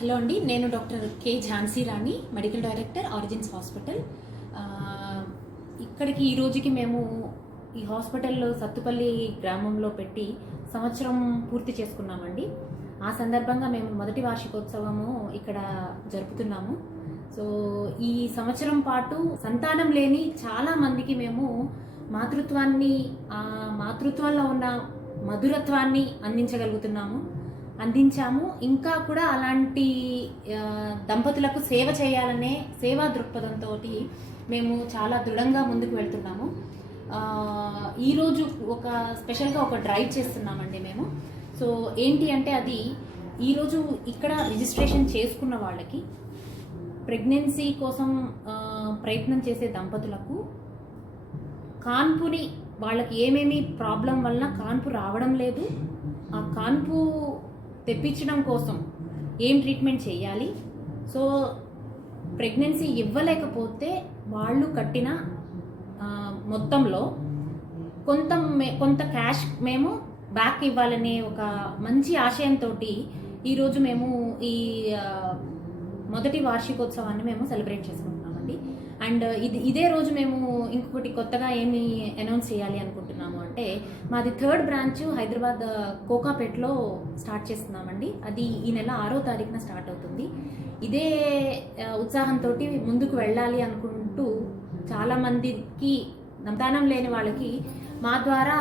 Hello అండి, నేను doctor కే ఝాన్సీ రాణి, medical director origins hospital. ఇక్కడికి ఈ రోజుకి మేము ఈ హాస్పిటల్లో సత్తుపల్లి గ్రామంలో పెట్టి సంవత్సరం పూర్తి చేసుకున్నామండి. ఆ సందర్భంగా మేము మొదటి వార్షికోత్సవము ఇక్కడ జరుపుతున్నాము. సో ఈ సంవత్సరం పాటు సంతానం లేని చాలామందికి మేము మాతృత్వంలో ఉన్న మధురత్వాన్ని అందించాము. ఇంకా కూడా అలాంటి దంపతులకు సేవ చేయాలనే సేవా దృక్పథంతో మేము చాలా దృఢంగా ముందుకు వెళ్తున్నాము. ఈరోజు స్పెషల్గా ఒక డ్రైవ్ చేస్తున్నామండి మేము. సో ఏంటి అంటే అది ఈరోజు ఇక్కడ రిజిస్ట్రేషన్ చేసుకున్న వాళ్ళకి, ప్రెగ్నెన్సీ కోసం ప్రయత్నం చేసే దంపతులకు, కాన్పుని వాళ్ళకి ఏమేమి ప్రాబ్లం వలన కాన్పు రావడం లేదు, ఆ కాన్పు తెప్పించడం కోసం ఏం ట్రీట్మెంట్ చేయాలి, సో ప్రెగ్నెన్సీ ఇవ్వలేకపోతే వాళ్ళు కట్టిన మొత్తంలో కొంత క్యాష్ మేము బ్యాక్ ఇవ్వాలనే ఒక మంచి ఆశయంతో ఈరోజు మేము ఈ మొదటి వార్షికోత్సవాన్ని మేము సెలబ్రేట్ చేసుకుంటున్నామండి. అండ్ ఇదే రోజు మేము ఇంకొకటి కొత్తగా ఏమి అనౌన్స్ చేయాలి అనుకుంటున్నాము అంటే, మాది 3rd బ్రాంచ్ హైదరాబాద్ కోకాపేట్లో స్టార్ట్ చేస్తున్నామండి. అది ఈ నెల 6వ తారీఖున స్టార్ట్ అవుతుంది. ఇదే ఉత్సాహంతో ముందుకు వెళ్ళాలి అనుకుంటూ చాలామందికి, సంతానం లేని వాళ్ళకి మా ద్వారా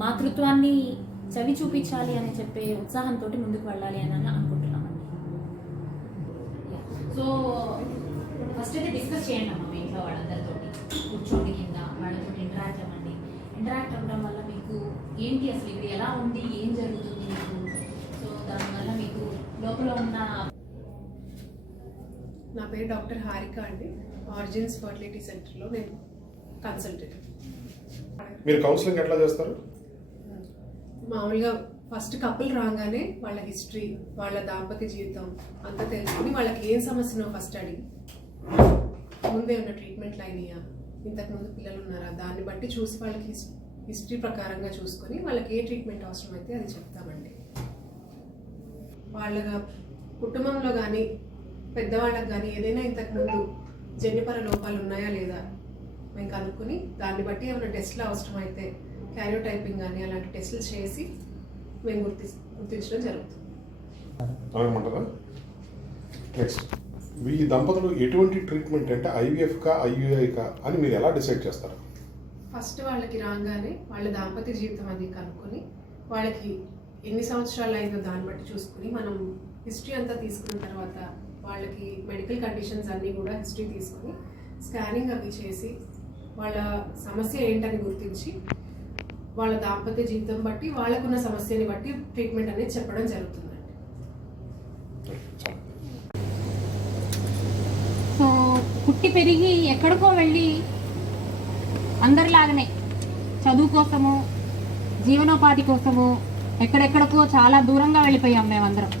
మాతృత్వాన్ని చవి చూపించాలి అని చెప్పే ఉత్సాహంతో ముందుకు వెళ్ళాలి అని అనుకుంటున్నామండి. సో ఫస్ట్ అయితే డిస్కస్ చేయండి అమ్మ మీ ఇంట్లో వాళ్ళందరితో, కూర్చోండి కింద, వాళ్ళతో ఇంటరాక్ట్ అవ్వండి. ఇంటరాక్ట్ అవ్వడం వల్ల మీకు ఏంటి అసలు ఇక్కడ ఎలా ఉంది, ఏం జరుగుతుంది మీకు, సో దానివల్ల మీకు లోపల ఉన్న. నా పేరు డాక్టర్ హారిక అండి, ఆరిజిన్స్ ఫర్టిలిటీ సెంటర్లో నేను కన్సల్టెంట్. మీరు కౌన్సిలింగ్ ఎట్లా చేస్తారు? మామూలుగా ఫస్ట్ కపుల్ రాగానే వాళ్ళ హిస్టరీ, వాళ్ళ దాంపత్య జీవితం అంతా తెలుసుకుని వాళ్ళకి ఏం సమస్యనో ఫస్ట్ అడిగి, ముందే ఉన్న ట్రీట్మెంట్లు అయినాయా, ఇంతకుముందు పిల్లలు ఉన్నారా, దాన్ని బట్టి చూసి వాళ్ళకి హిస్టరీ ప్రకారంగా చూసుకొని వాళ్ళకి ఏ ట్రీట్మెంట్ అవసరం అయితే అది చెప్తామండి. వాళ్ళ కుటుంబంలో కానీ పెద్దవాళ్ళకి కానీ ఏదైనా ఇంతకుముందు జన్యుపర లోపాలు ఉన్నాయా లేదా మేము కనుక్కొని దాన్ని బట్టి ఏమైనా టెస్టులు అవసరమైతే క్యారియోటైపింగ్ కానీ అలాంటి టెస్టులు చేసి మేము గుర్తించడం జరుగుతుంది. నెక్స్ట్, ఈ దంపతులు ఎటువంటి ట్రీట్మెంట్ అంటే ఐవీఎఫ్ కా ఐయుఐ కా అని మీరు ఎలా డిసైడ్ చేస్తారు? ఫస్ట్ వాళ్ళకి రాగానే వాళ్ళ దాంపత్య జీవితం అది కనుక్కొని వాళ్ళకి ఎన్ని సంవత్సరాలు అయిందో దాన్ని బట్టి చూసుకుని మనం హిస్టరీ అంతా తీసుకున్న తర్వాత వాళ్ళకి మెడికల్ కండిషన్స్ అన్నీ కూడా హిస్టరీ తీసుకుని స్కానింగ్ అవి చేసి వాళ్ళ సమస్య ఏంటని గుర్తించి వాళ్ళ దాంపత్య జీవితం బట్టి వాళ్ళకున్న సమస్యని బట్టి ట్రీట్మెంట్ అనేది చెప్పడం జరుగుతుందండి. సో పుట్టి పెరిగి ఎక్కడికో వెళ్ళి అందరిలాగానే చదువు కోసము, జీవనోపాధి కోసము ఎక్కడెక్కడికో చాలా దూరంగా వెళ్ళిపోయాం మేమందరం.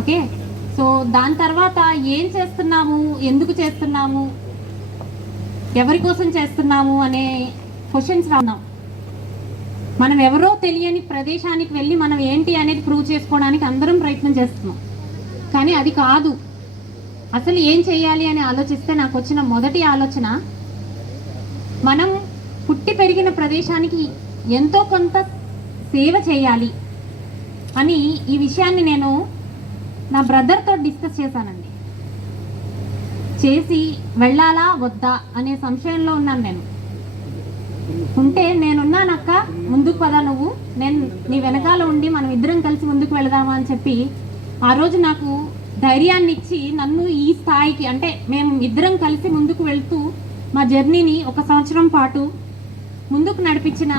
ఓకే, సో దాని తర్వాత ఏం చేస్తున్నాము, ఎందుకు చేస్తున్నాము, ఎవరి కోసం చేస్తున్నాము అనే క్వశ్చన్స్ రాన్నాం. మనం ఎవరో తెలియని ప్రదేశానికి వెళ్ళి మనం ఏంటి అనేది ప్రూవ్ చేసుకోవడానికి అందరం ప్రయత్నం చేస్తున్నాం. కానీ అది కాదు. అసలు ఏం చేయాలి అని ఆలోచిస్తే నాకు వచ్చిన మొదటి ఆలోచన, మనం పుట్టి పెరిగిన ప్రదేశానికి ఎంతో కొంత సేవ చేయాలి అని ఈ విషయాన్ని నేను నా బ్రదర్తో డిస్కస్ చేశానండి. చేసి వెళ్ళాలా వద్దా అనే సంశయంలో ఉన్నాను నేను. ఉంటే నేనున్నానక్క, ముందుకు పదా నువ్వు, నేను నీ వెనకాల ఉండి మనం ఇద్దరం కలిసి ముందుకు వెళదామా అని చెప్పి ఆ రోజు నాకు ధైర్యాన్ని ఇచ్చి నన్ను ఈ స్థాయికి, అంటే మేము ఇద్దరం కలిసి ముందుకు వెళ్తూ మా జర్నీని 1 సంవత్సరం పాటు ముందుకు నడిపించిన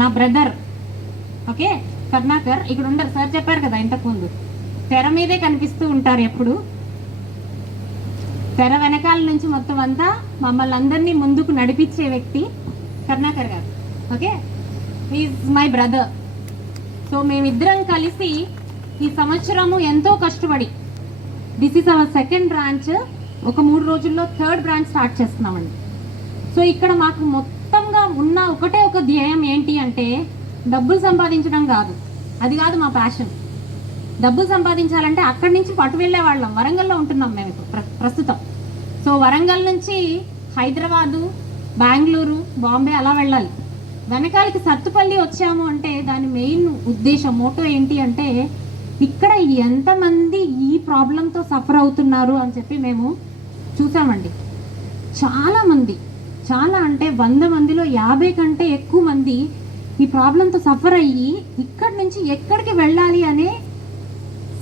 నా బ్రదర్, ఓకే, కరుణాకర్. ఇక్కడ ఉండరు సార్, చెప్పారు కదా ఇంతకుముందు, తెర మీదే కనిపిస్తూ ఉంటారు ఎప్పుడు. తెర వెనకాల నుంచి మొత్తం అంతా మమ్మల్ని అందరినీ ముందుకు నడిపించే వ్యక్తి కరుణాకర్ గారు. Okay, is my brother. So మేమిద్దరం కలిసి ఈ సంవత్సరము ఎంతో కష్టపడి, this is our 2nd branch, ఒక 3 రోజుల్లో 3rd బ్రాంచ్ స్టార్ట్ చేస్తున్నామండి. సో ఇక్కడ మాకు మొత్తంగా ఉన్న ఒకటే ఒక ధ్యేయం ఏంటి అంటే, డబ్బులు సంపాదించడం కాదు, అది కాదు మా ప్యాషన్. డబ్బులు సంపాదించాలంటే అక్కడి నుంచి పట్టు వెళ్ళే వాళ్ళం. వరంగల్లో ఉంటున్నాం మేము ఇప్పుడు ప్రస్తుతం. సో వరంగల్ నుంచి హైదరాబాదు, బెంగళూరు, బాంబే అలా వెళ్ళాలి. వెనకాలకి సత్తుపల్లి వచ్చాము అంటే దాని మెయిన్ ఉద్దేశం, మోటో ఏంటి అంటే, ఇక్కడ ఎంతమంది ఈ ప్రాబ్లంతో సఫర్ అవుతున్నారు అని చెప్పి మేము చూసామండి. చాలామంది, చాలా అంటే 100 మందిలో 50 కంటే ఎక్కువ మంది ఈ ప్రాబ్లంతో సఫర్ అయ్యి ఇక్కడి నుంచి ఎక్కడికి వెళ్ళాలి అనే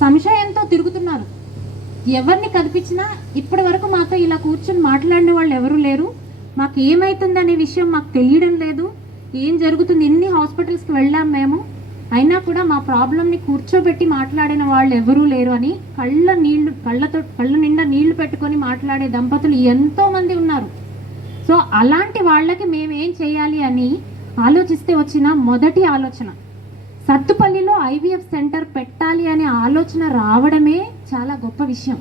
సంశయంతో తిరుగుతున్నారు. ఎవరిని కనిపించినా ఇప్పటి వరకు మాతో ఇలా కూర్చొని మాట్లాడిన వాళ్ళు ఎవరు లేరు. మాకు ఏమవుతుందనే విషయం మాకు తెలియడం లేదు. ఏం జరుగుతుంది, ఎన్ని హాస్పిటల్స్కి వెళ్ళాం మేము, అయినా కూడా మా ప్రాబ్లంని కూర్చోబెట్టి మాట్లాడిన వాళ్ళు ఎవరూ లేరు అని కళ్ళ నిండా నీళ్లు పెట్టుకొని మాట్లాడే దంపతులు ఎంతోమంది ఉన్నారు. సో అలాంటి వాళ్ళకి మేమేం చేయాలి అని ఆలోచిస్తే వచ్చిన మొదటి ఆలోచన, సత్తుపల్లిలో IVF సెంటర్ పెట్టాలి అనే ఆలోచన రావడమే చాలా గొప్ప విషయం.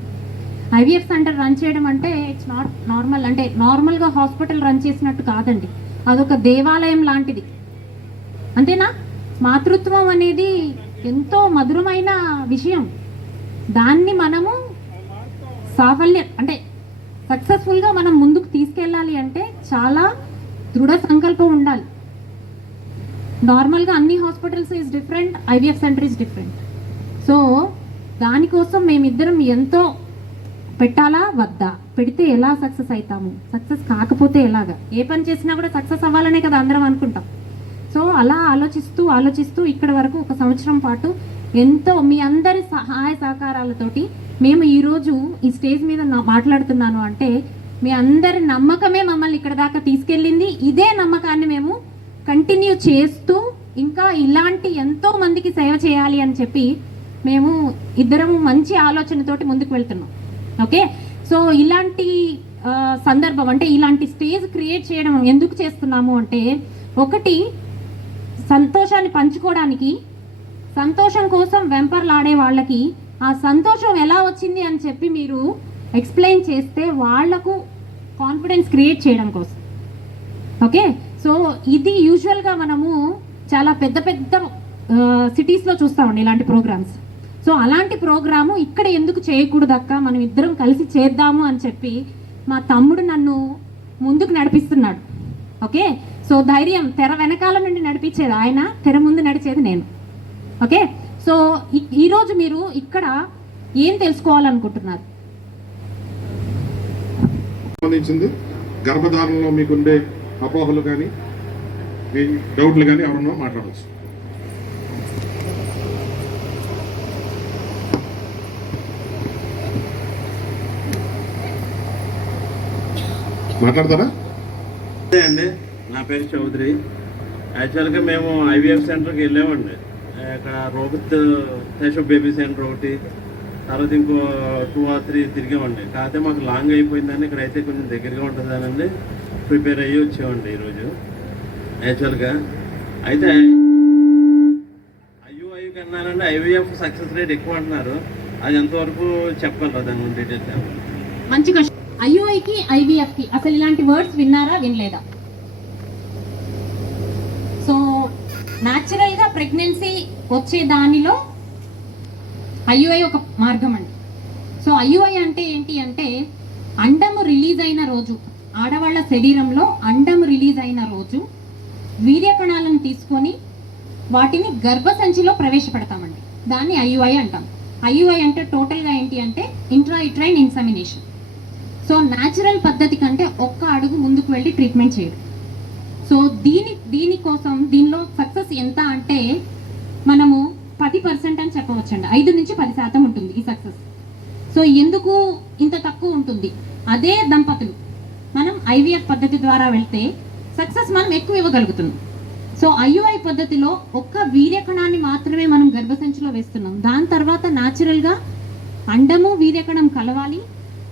IVF సెంటర్ రన్ చేయడం అంటే ఇట్స్ నాట్ నార్మల్, అంటే నార్మల్గా హాస్పిటల్ రన్ చేసినట్టు కాదండి, అదొక దేవాలయం లాంటిది. అంతేనా? మాతృత్వం అనేది ఎంతో మధురమైన విషయం. దాన్ని మనము అంటే సక్సెస్ఫుల్గా మనం ముందుకు తీసుకెళ్ళాలి అంటే చాలా దృఢ సంకల్పం ఉండాలి. నార్మల్గా అన్ని hospitals is different, IVF centre is different. So దానికోసం మేమిద్దరం ఎంతో పెట్టాలా వద్దా, పెడితే ఎలా సక్సెస్ అవుతాము, సక్సెస్ కాకపోతే ఎలాగా, ఏ పని చేసినా కూడా సక్సెస్ అవ్వాలనే కదా అందరం అనుకుంటాం. సో అలా ఆలోచిస్తూ ఇక్కడ వరకు 1 సంవత్సరం పాటు ఎంతో మీ అందరి సహాయ సహకారాలతోటి మేము ఈరోజు ఈ స్టేజ్ మీద మాట్లాడుతున్నాను అంటే మీ అందరి నమ్మకమే మమ్మల్ని ఇక్కడ దాకా తీసుకెళ్ళింది. ఇదే నమ్మకాన్ని మేము కంటిన్యూ చేస్తూ ఇంకా ఇలాంటి ఎంతో మందికి సేవ చేయాలి అని చెప్పి మేము ఇద్దరము మంచి ఆలోచనతోటి ముందుకు వెళ్తున్నాం. ఓకే, సో ఇలాంటి సందర్భం, అంటే ఇలాంటి స్టేజ్ క్రియేట్ చేయడం ఎందుకు చేస్తున్నాము అంటే, ఒకటి సంతోషాన్ని పంచుకోవడానికి, సంతోషం కోసం వెంపర్లాడే వాళ్ళకి ఆ సంతోషం ఎలా వచ్చింది అని చెప్పి మీరు ఎక్స్ప్లెయిన్ చేస్తే వాళ్లకు కాన్ఫిడెన్స్ క్రియేట్ చేయడం కోసం. ఓకే, సో ఇది యూజువల్గా మనము చాలా పెద్ద సిటీస్లో చూస్తామండి ఇలాంటి ప్రోగ్రామ్స్. సో అలాంటి ప్రోగ్రాము ఇక్కడ ఎందుకు చేయకూడదు అక్క, మనం ఇద్దరం కలిసి చేద్దాము అని చెప్పి మా తమ్ముడు నన్ను ముందుకు నడిపిస్తున్నాడు. ఓకే, సో ధైర్యం, తెర వెనకాల నుండి నడిపించేది ఆయన, తెర ముందు నడిచేది నేను. ఓకే, సో ఈరోజు మీరు ఇక్కడ ఏం తెలుసుకోవాలనుకుంటున్నారు? సంబంధించింది గర్భధారణలో మీకుండే అపోహలు కానీ మీ డౌట్లు కానీ ఎవరన్నా మాట్లాడవచ్చు. మాట్లాడతారా? అండి, నా పేరు చౌదరి. యాక్చువల్గా మేము IVF సెంటర్కి వెళ్ళామండి. ఇక్కడ రోహిత్ టైప్ బేబీ సెంటర్ ఒకటి, తర్వాత ఇంకో 2 or 3 తిరిగామండి. కాకపోతే మాకు లాంగ్ అయిపోయిందని ఇక్కడైతే కొంచెం దగ్గరగా ఉంటుందనండి ప్రిపేర్ అయ్యి వచ్చామండి ఈరోజు యాక్చువల్గా. అయితే IUI కన్నానండి IVF సక్సెస్ రేట్ ఎక్కువ అంటున్నారు, అది ఎంతవరకు చెప్పగలరా దాని గురించి డీటెయిల్స్? మంచి క్వశ్చన్. IUI కి IVF కి అసలు ఇలాంటి వర్డ్స్ విన్నారా, వినలేదా? న్యాచురల్గా ప్రెగ్నెన్సీ వచ్చే దానిలో ఐయుఐ ఒక మార్గం అండి. సో ఐయుఐ అంటే ఏంటి అంటే అండము రిలీజ్ అయిన రోజు, ఆడవాళ్ళ శరీరంలో అండము రిలీజ్ అయిన రోజు వీర్య కణాలను తీసుకొని వాటిని గర్భసంచిలో ప్రవేశపెడతామండి. దాన్ని ఐయుఐ అంటాం. ఐయుఐ అంటే టోటల్గా ఏంటి అంటే ఇంట్రాయిట్రైన్ ఇన్సెమినేషన్. సో న్యాచురల్ పద్ధతి కంటే ఒక్క అడుగు ముందుకు వెళ్ళి ట్రీట్మెంట్ చేయరు. సో దీనికోసం దీనిలో సక్సెస్ ఎంత అంటే మనము 10% అని చెప్పవచ్చండి. 5 నుంచి 10% ఉంటుంది ఈ సక్సెస్. సో ఎందుకు ఇంత తక్కువ ఉంటుంది? అదే దంపతులు మనం ఐవీఎఫ్ పద్ధతి ద్వారా వెళ్తే సక్సెస్ మనం ఎక్కువ ఇవ్వగలుగుతున్నాం. సో ఐయుఐ పద్ధతిలో ఒక్క వీర్యకణాన్ని మాత్రమే మనం గర్భసంచిలో వేస్తున్నాం. దాని తర్వాత న్యాచురల్గా అండము వీర్యకణం కలవాలి,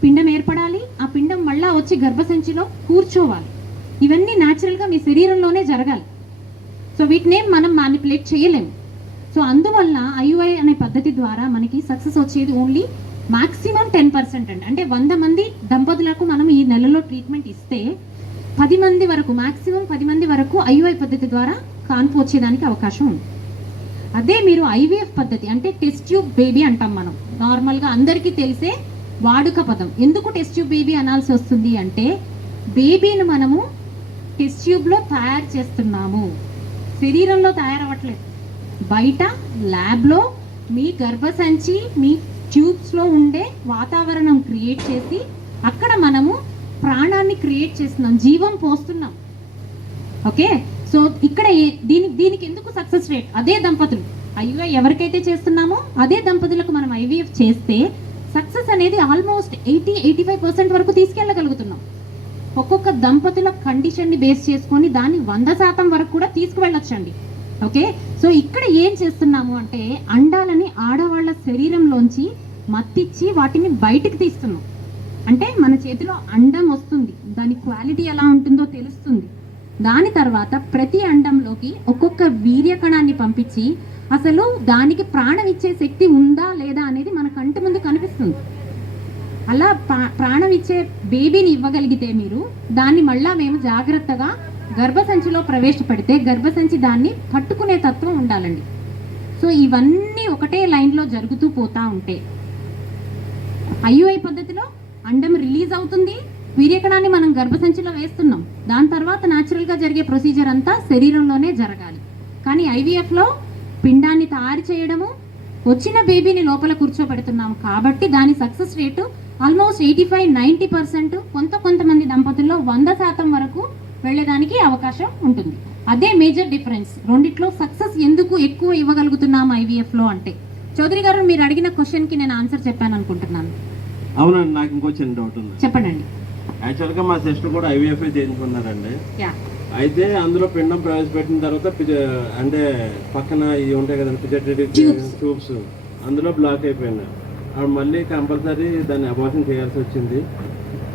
పిండం ఏర్పడాలి, ఆ పిండం మళ్ళా వచ్చి గర్భసంచిలో కూర్చోవాలి. ఇవన్నీ న్యాచురల్గా మీ శరీరంలోనే జరగాలి. సో వీటిని మనం మ్యానిపులేట్ చేయలేము. సో అందువల్ల ఐయుఐ అనే పద్ధతి ద్వారా మనకి సక్సెస్ వచ్చేది ఓన్లీ మాక్సిమం 10% అండి. అంటే 100 మంది దంపతులకు మనం ఈ నెలలో ట్రీట్మెంట్ ఇస్తే 10 మంది వరకు, మాక్సిమం 10 మంది వరకు ఐయుఐ పద్ధతి ద్వారా కాన్పు వచ్చేదానికి అవకాశం ఉంది. అదే మీరు ఐవీఎఫ్ పద్ధతి అంటే టెస్ట్ ట్యూబ్ బేబీ అంటాం మనం. నార్మల్గా అందరికీ తెలిసే వాడుక పదం. ఎందుకు టెస్ట్ ట్యూబ్ బేబీ అనాల్సి వస్తుంది అంటే బేబీని మనము టెస్ట్ ట్యూబ్లో తయారు చేస్తున్నాము, శరీరంలో తయారవ్వట్లేదు. బయట ల్యాబ్లో మీ గర్భసంచి మీ ట్యూబ్స్లో ఉండే వాతావరణం క్రియేట్ చేసి అక్కడ మనము ప్రాణాన్ని క్రియేట్ చేస్తున్నాం, జీవం పోస్తున్నాం. ఓకే, సో ఇక్కడ దీనికి ఎందుకు సక్సెస్ రేట్? అదే దంపతులు ఐయుఐ ఎవరికైతే చేస్తున్నామో అదే దంపతులకు మనం ఐవీఎఫ్ చేస్తే సక్సెస్ అనేది ఆల్మోస్ట్ 80-85% వరకు తీసుకెళ్ళగలుగుతున్నాం. ఒక్కొక్క దంపతుల కండిషన్ని బేస్ చేసుకొని దాన్ని 100% వరకు కూడా తీసుకువెళ్ళొచ్చండి. ఓకే, సో ఇక్కడ ఏం చేస్తున్నాము అంటే అండాలని ఆడవాళ్ళ శరీరంలోంచి మత్తిచ్చి వాటిని బయటికి తీస్తున్నాం. అంటే మన చేతిలో అండం వస్తుంది, దాని క్వాలిటీ ఎలా ఉంటుందో తెలుస్తుంది. దాని తర్వాత ప్రతి అండంలోకి ఒక్కొక్క వీర్యకణాన్ని పంపించి అసలు దానికి ప్రాణం ఇచ్చే శక్తి ఉందా లేదా అనేది మన కంటి ముందు కనిపిస్తుంది. అలా ప్రాణం ఇచ్చే బేబీని ఇవ్వగలిగితే మీరు దాన్ని మళ్ళా మేము జాగ్రత్తగా గర్భసంచిలో ప్రవేశపెడితే గర్భసంచి దాన్ని పట్టుకునే తత్వం ఉండాలండి. సో ఇవన్నీ ఒకటే లైన్లో జరుగుతూ పోతా ఉంటే ఐయుఐ పద్ధతిలో అండం రిలీజ్ అవుతుంది, వీర్యకణాన్ని మనం గర్భసంచిలో వేస్తున్నాం. దాని తర్వాత న్యాచురల్గా జరిగే ప్రొసీజర్ అంతా శరీరంలోనే జరగాలి. కానీ ఐవీఎఫ్లో పిండాన్ని తయారు చేయడము, వచ్చిన బేబీని లోపల కూర్చోబెడుతున్నాం కాబట్టి దాని సక్సెస్ రేటు ఆల్మోస్ట్ 85-90%, కొంతమంది దంపతుల్లో 100% వరకు వెళ్ళేదానికి అవకాశం ఉంటుంది. అదే మేజర్ డిఫరెన్స్. రెండిట్లో సక్సెస్ ఎందుకు ఎక్కువ ఇవ్వగలుగుతున్నాం ఐవీఎఫ్లో అంటే, చౌదరి గారు మీరు అడిగిన క్వశ్చన్కి నేను ఆన్సర్ చెప్పాను అనుకుంటున్నాను. అవునండి, నాకు ఇంకో చిన్న డౌట్ ఉంది. చెప్పండి. యాక్చువల్గా మా సిస్టర్ కూడా ఐవీఎఫ్ఐ చేయించుకున్నారండి. అయితే అందులో పిండం ప్రవేశపెట్టిన తర్వాత అంటే పక్కన ఇవి ఉంటాయి కదండి పిజెటరీ ట్యూబ్స్, అందులో బ్లాక్ అయిపోయినాయి. అప్పుడు మళ్ళీ కంపల్సరీ దాన్ని అబార్షన్ చేయాల్సి వచ్చింది.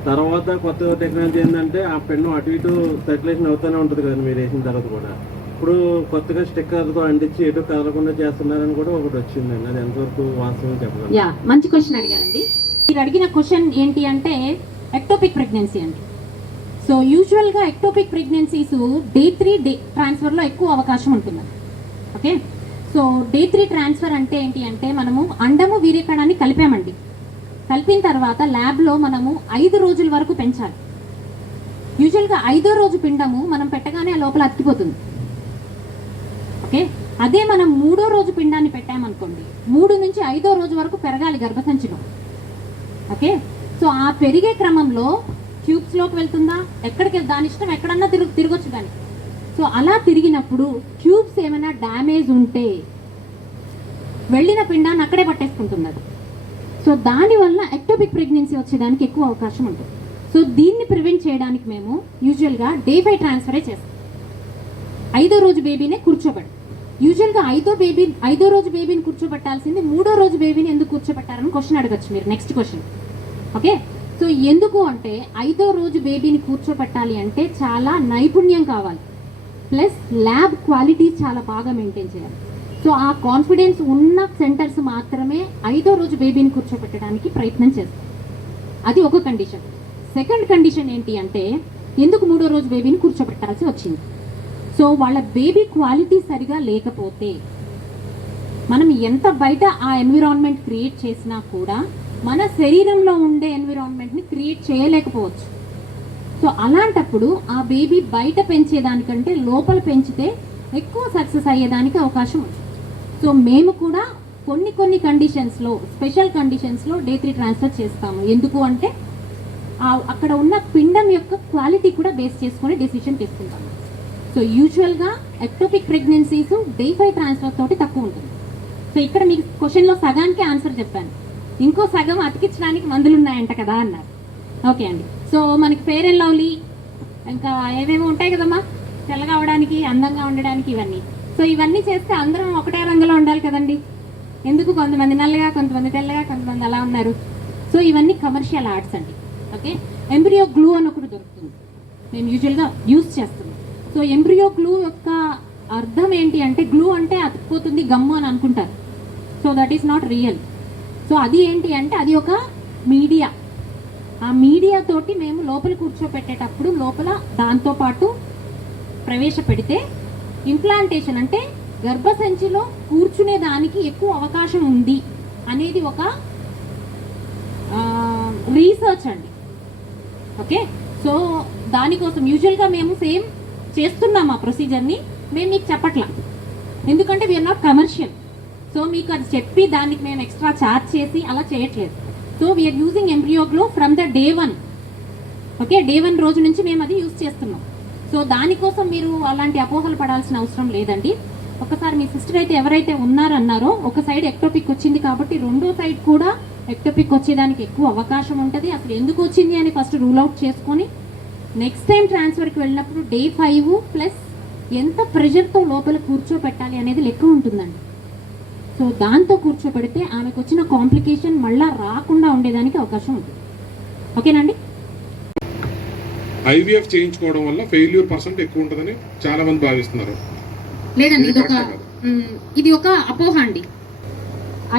తర్వాత కొత్త టెక్నాలజీ ఏంటంటే ఆ పిండం అటు ఇటు సర్క్యులేషన్ అవుతూనే ఉంటుంది కదండి మీరు వేసిన తర్వాత కూడా. ఇప్పుడు కొత్తగా స్టిక్కర్తో అంటించి ఎటు కదలకుండా చేస్తున్నారని కూడా ఒకటి వచ్చిందండి. అది ఎంతవరకు వాస్తవం చెప్పగలరు? మంచి క్వశ్చన్ అడిగారండి. మీరు అడిగిన క్వశ్చన్ ఏంటి అంటే ఎక్టోపిక్ ప్రెగ్నెన్సీ అండి. సో యూజువల్గా ఎక్టోపిక్ ప్రెగ్నెన్సీస్ డే 3 ట్రాన్స్ఫర్లో ఎక్కువ అవకాశం ఉంటుంది. ఓకే, సో డే 3 ట్రాన్స్ఫర్ అంటే ఏంటి అంటే మనము అండము వీర్యకణాన్ని కలిపామండి. కలిపిన తర్వాత ల్యాబ్లో మనము 5 రోజుల వరకు పెంచాలి. యూజువల్గా 5వ రోజు పిండము మనం పెట్టగానే ఆ లోపల అతికిపోతుంది. ఓకే, అదే మనం 3వ రోజు పిండాన్ని పెట్టామనుకోండి, 3 నుంచి 5వ రోజు వరకు పెరగాలి గర్భసంచిలో. ఓకే, సో ఆ పెరిగే క్రమంలో ట్యూబ్స్లోకి వెళ్తుందా, ఎక్కడికి దాని ఇష్టం ఎక్కడన్నా తిరగొచ్చు కానీ. సో అలా తిరిగినప్పుడు ట్యూబ్స్ ఏమైనా డ్యామేజ్ ఉంటే వెళ్ళిన పిండాన్ని అక్కడే పట్టేసుకుంటుంది అది. సో దానివల్ల ఎక్టోపిక్ ప్రెగ్నెన్సీ వచ్చేదానికి ఎక్కువ అవకాశం ఉంటుంది. సో దీన్ని ప్రివెంట్ చేయడానికి మేము యూజువల్గా డే 5 ట్రాన్స్ఫరే చేస్తాం. 5వ రోజు బేబీనే కూర్చోబెడతాం. యూజువల్గా 5వ రోజు బేబీని కూర్చోబెట్టాల్సింది 3వ రోజు బేబీని ఎందుకు కూర్చోబెట్టారని క్వశ్చన్ అడగచ్చు మీరు నెక్స్ట్ క్వశ్చన్. ఓకే, సో ఎందుకు అంటే 5వ రోజు బేబీని కూర్చోబెట్టాలి అంటే చాలా నైపుణ్యం కావాలి, ప్లస్ ల్యాబ్ క్వాలిటీ చాలా బాగా మెయింటైన్ చేయాలి. సో ఆ కాన్ఫిడెన్స్ ఉన్న సెంటర్స్ మాత్రమే 5వ రోజు బేబీని కూర్చోబెట్టడానికి ప్రయత్నం చేస్తాం. అది ఒక కండిషన్. సెకండ్ కండిషన్ ఏంటి అంటే ఎందుకు 3వ రోజు బేబీని కూర్చోబెట్టాల్సి వచ్చింది? సో వాళ్ళ బేబీ క్వాలిటీ సరిగా లేకపోతే మనం ఎంత బయట ఆ ఎన్విరాన్మెంట్ క్రియేట్ చేసినా కూడా మన శరీరంలో ఉండే ఎన్విరాన్మెంట్ని క్రియేట్ చేయలేకపోవచ్చు. సో అలాంటప్పుడు ఆ బేబీ బయట పెంచేదానికంటే లోపల పెంచితే ఎక్కువ సక్సెస్ అయ్యేదానికి అవకాశం ఉంది. సో మేము కూడా కొన్ని కండిషన్స్లో, స్పెషల్ కండిషన్స్లో డే 3 ట్రాన్స్ఫర్ చేస్తాము. ఎందుకు అంటే అక్కడ ఉన్న పిండం యొక్క క్వాలిటీ కూడా బేస్ చేసుకొని డెసిషన్ తీసుకుంటాము. సో యూజువల్గా ఎక్టోపిక్ ప్రెగ్నెన్సీస్ డే 5 ట్రాన్స్ఫర్ తోటి తక్కువ ఉంటుంది. సో ఇక్కడ మీకు క్వశ్చన్లో సగానికి ఆన్సర్ చెప్పాను, ఇంకో సగం అతికించడానికి మందులు ఉన్నాయంట కదా అన్నారు. ఓకే అండి. సో మనకి ఫెయిర్ అండ్ లవ్లీ ఇంకా ఏమేమి ఉంటాయి కదమ్మా, తెల్లగా అవడానికి, అందంగా ఉండడానికి, ఇవన్నీ. సో ఇవన్నీ చేస్తే అందరం ఒకటే రంగులో ఉండాలి కదండి. ఎందుకు కొంతమంది నల్లగా, కొంతమంది తెల్లగా, కొంతమంది అలా ఉన్నారు. సో ఇవన్నీ కమర్షియల్ ఆర్ట్స్ అండి. ఓకే. ఎంబ్రియో గ్లూ అని ఒకటి దొరుకుతుంది, మేము యూజువల్గా యూజ్ చేస్తున్నాం. సో ఎంబ్రియో గ్లూ యొక్క అర్థం ఏంటి అంటే, గ్లూ అంటే అతుక్కుపోతుంది గమ్ము అని అనుకుంటారు. So that is not real. So అది ఏంటి అంటే అది ఒక మీడియా. ఆ మీడియా తోటి మేము లోపల కూర్చోపెట్టేటప్పుడు లోపల దాంతోపాటు ప్రవేశపెడితే ఇంప్లాంటేషన్ అంటే గర్భసంచిలో కూర్చునే దానికి ఎక్కువ అవకాశం ఉంది అనేది ఒక రీసెర్చ్ అండి. ఓకే. సో దానికోసం యూజువల్గా మేము సేమ్ చేస్తున్నాం ఆ ప్రొసీజర్ని, మేము మీకు చెప్పట్లా, ఎందుకంటే వీఆర్ నాట్ కమర్షియల్. సో మీకు అది చెప్పి దానికి మేము ఎక్స్ట్రా ఛార్జ్ చేసి అలా చేయట్లేదు. So we are using embryo glow from the day 1. Okay. Day 1 రోజు నుంచి మేము అది యూజ్ చేస్తున్నాం. సో దానికోసం మీరు అలాంటి అపోహలు పడాల్సిన అవసరం లేదండి. ఒకసారి మీ సిస్టర్ అయితే ఎవరైతే ఉన్నారన్నారో ఒక సైడ్ ఎక్టోపిక్ వచ్చింది కాబట్టి రెండో సైడ్ కూడా ఎక్టోపిక్ వచ్చేదానికి ఎక్కువ అవకాశం ఉంటుంది. అసలు ఎందుకు వచ్చింది అని ఫస్ట్ రూల్ అవుట్ చేసుకొని నెక్స్ట్ టైం ట్రాన్స్ఫర్కి వెళ్ళినప్పుడు డే 5 ప్లస్ ఎంత ప్రెషర్తో లోపల కూర్చోపెట్టాలి అనేది లెక్క ఉంటుందండి. సో దాంతో కూర్చోపెడితే ఆమెకు వచ్చిన కాంప్లికేషన్ మళ్ళా రాకుండా ఉండేదానికి అవకాశం ఉంటుంది. ఓకేనండి. ఐవీఎఫ్ చేయించుకోవడం వల్ల ఫెయిల్యూర్ పర్సెంట్ ఎక్కువ ఉంటుందని చాలా మంది భావిస్తున్నారు. లేదండి, ఇది ఒక అపోహ అండి.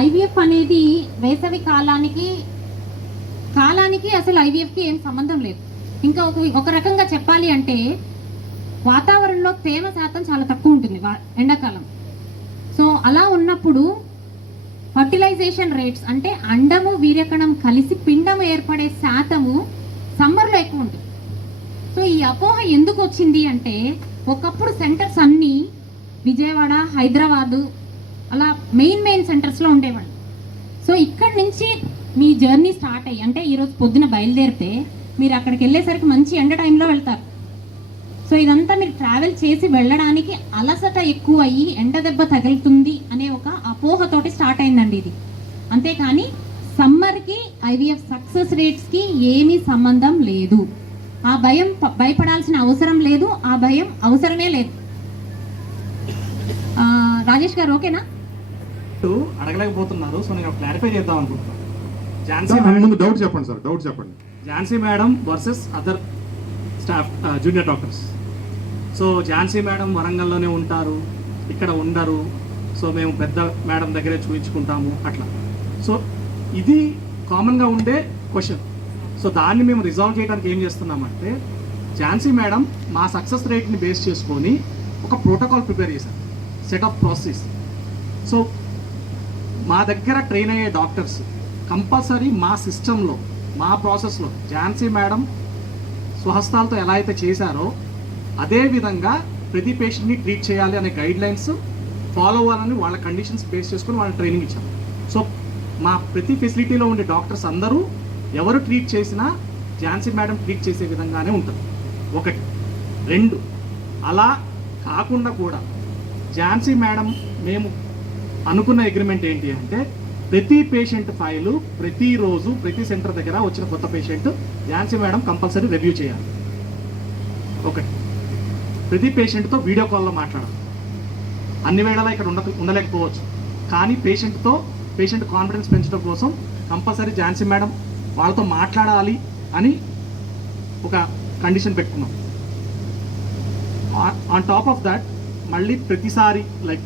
ఐవీఎఫ్ అనేది వేసవి కాలానికి అసలు ఐవీఎఫ్కి ఏం సంబంధం లేదు. ఇంకా ఒక రకంగా చెప్పాలి అంటే వాతావరణంలో తేమ శాతం చాలా తక్కువ ఉంటుంది ఎండాకాలం. సో అలా ఉన్నప్పుడు ఫర్టిలైజేషన్ రేట్స్ అంటే అండము వీర్యకణం కలిసి పిండము ఏర్పడే శాతము సమ్మర్లో ఎక్కువ ఉంటుంది. సో ఈ అపోహ ఎందుకు వచ్చింది అంటే ఒకప్పుడు సెంటర్స్ అన్నీ విజయవాడ, హైదరాబాదు అలా మెయిన్ సెంటర్స్లో ఉండేవాళ్ళు. సో ఇక్కడి నుంచి మీ జర్నీ స్టార్ట్ అయ్యి అంటే ఈరోజు పొద్దున బయలుదేరితే మీరు అక్కడికి వెళ్ళేసరికి మంచి ఎండ టైంలో వెళ్తారు. సో ఇదంతా మీరు ట్రావెల్ చేసి వెళ్ళడానికి అలసట ఎక్కువ అయ్యి ఎండ దెబ్బ తగులుతుంది అనే ఒక అపోహతోటి స్టార్ట్ అయిందండి ఇది. అంతేకాని సమ్మర్కి ఐవీఎఫ్ సక్సెస్ రేట్స్కి ఏమీ సంబంధం లేదు. ఆ భయపడాల్సిన అవసరం లేదు, ఆ భయం అవసరమే లేదు. రాజేష్ గారు ఓకేనా? అడగలేకపోతున్నారు. సో నేను క్లారిఫై చేద్దాం అనుకుంటున్నాను. డౌట్ చెప్పండి సార్, డౌట్ చెప్పండి. Jhansi madam versus other staff junior doctors. So Jhansi madam వరంగల్లోనే ఉంటారు, ఇక్కడ ఉండరు. సో మేము పెద్ద మేడం దగ్గరే చూపించుకుంటాము అట్లా. సో ఇది కామన్గా ఉండే క్వశ్చన్. సో దాన్ని మేము రిజాల్వ్ చేయడానికి ఏం చేస్తున్నామంటే ఝాన్సీ మేడం మా సక్సెస్ రేట్ని బేస్ చేసుకొని ఒక ప్రోటోకాల్ ప్రిపేర్ చేశారు, సెట్ ఆఫ్ ప్రాసెస్. సో మా దగ్గర ట్రైన్ అయ్యే డాక్టర్స్ కంపల్సరీ మా సిస్టంలో, మా ప్రాసెస్లో ఝాన్సీ మేడం స్వహస్తాలతో ఎలా అయితే చేశారో అదే విధంగా ప్రతి పేషెంట్ని ట్రీట్ చేయాలి అనే గైడ్ లైన్స్ ఫాలో అవ్వాలని వాళ్ళ కండిషన్స్ బేస్ చేసుకొని వాళ్ళ ట్రైనింగ్ ఇచ్చాము. సో మా ప్రతి ఫెసిలిటీలో ఉండే డాక్టర్స్ అందరూ ఎవరు ట్రీట్ చేసినా ఝాన్సీ మేడం ట్రీట్ చేసే విధంగానే ఉంటుంది. 1, 2 అలా కాకుండా కూడా ఝాన్సీ మేడం మేము అనుకున్న అగ్రిమెంట్ ఏంటి అంటే ప్రతి పేషెంట్ ఫైలు ప్రతిరోజు ప్రతి సెంటర్ దగ్గర వచ్చిన కొత్త patient Jhansi madam compulsory review చేయాలి. 1, ప్రతి పేషెంట్తో వీడియో కాల్లో మాట్లాడాలి. అన్ని వేళలా ఇక్కడ ఉండలేకపోవచ్చు, కానీ పేషెంట్ కాన్ఫిడెన్స్ పెంచడం కోసం కంపల్సరీ ఝాన్సీ మేడం వాళ్ళతో మాట్లాడాలి అని ఒక కండిషన్ పెట్టుకున్నాం. ఆన్ టాప్ ఆఫ్ దాట్ మళ్ళీ ప్రతిసారి లైక్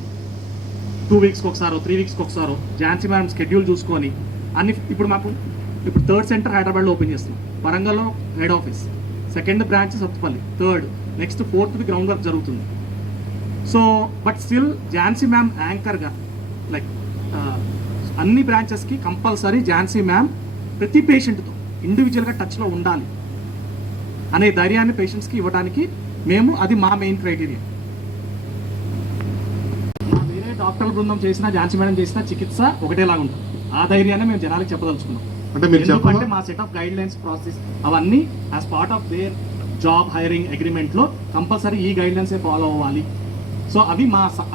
2 వీక్స్కి ఒకసారో 3 వీక్స్కి ఒకసారో ఝాన్సీ మేడం షెడ్యూల్ చూసుకొని అన్ని ఇప్పుడు 3rd సెంటర్ హైదరాబాద్లో ఓపెన్ చేస్తున్నాం, వరంగల్లో head office, 2nd branch Sathupalli, 3rd, next 4th ground work జరుగుతుంది. So but still Jhansi ma'am యాంకర్గా లైక్ అన్ని బ్రాంచెస్కి కంపల్సరీ ఝాన్సీ మ్యామ్ ప్రతి పేషెంట్తో ఇండివిజువల్గా టచ్లో ఉండాలి అనే ధైర్యాన్ని పేషెంట్స్కి ఇవ్వడానికి మేము అది మా మెయిన్ క్రైటీరియా. వేరే డాక్టర్ బృందం చేసినా ఝాన్సీ మేడం చేసినా చికిత్స ఒకటేలాగా ఉంటుంది. ఆ ధైర్యాన్ని మేము జనాలకు చెప్పదలుచుకున్నాం. అంటే మీరు ఎందుకంటే మా set of guidelines process అవన్నీ as part of their job hiring అగ్రిమెంట్లో కంపల్సరీ ఈ గైడ్ లైన్సే ఫాలో అవ్వాలి. సో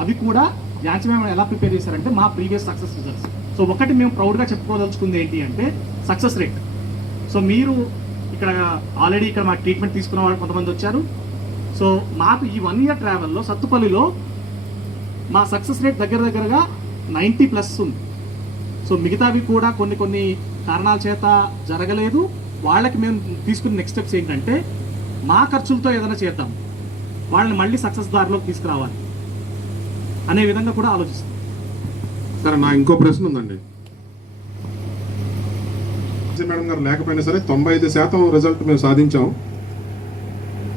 అవి కూడా ఝాన్సీ మేడం ఎలా ప్రిపేర్ చేశారంటే మా ప్రీవియస్ సక్సెస్ రిజల్ట్స్. సో ఒకటి మేము ప్రౌడ్గా చెప్పుకోదలుచుకుంది ఏంటి అంటే సక్సెస్ రేట్. సో మీరు ఇక్కడ ఆల్రెడీ ఇక్కడ మా ట్రీట్మెంట్ తీసుకున్న వాళ్ళు కొంతమంది వచ్చారు. సో మాకు ఈ 1 year ట్రావెల్లో సత్తుపల్లిలో మా సక్సెస్ రేట్ దగ్గరగా 90+ ఉంది. సో మిగతావి కూడా కొన్ని కారణాల చేత జరగలేదు. వాళ్ళకి మేము తీసుకున్న నెక్స్ట్ స్టెప్స్ ఏంటంటే మా ఖర్చులతో ఏదైనా చేద్దాం, వాళ్ళని మళ్ళీ సక్సెస్ దారిలోకి తీసుకురావాలి అనే విధంగా కూడా ఆలోచిస్తాం. సరే, నా ఇంకో ప్రశ్న ఉందండి. మేడం గారు లేకపోయినా సరే 95% రిజల్ట్ మేము సాధించాం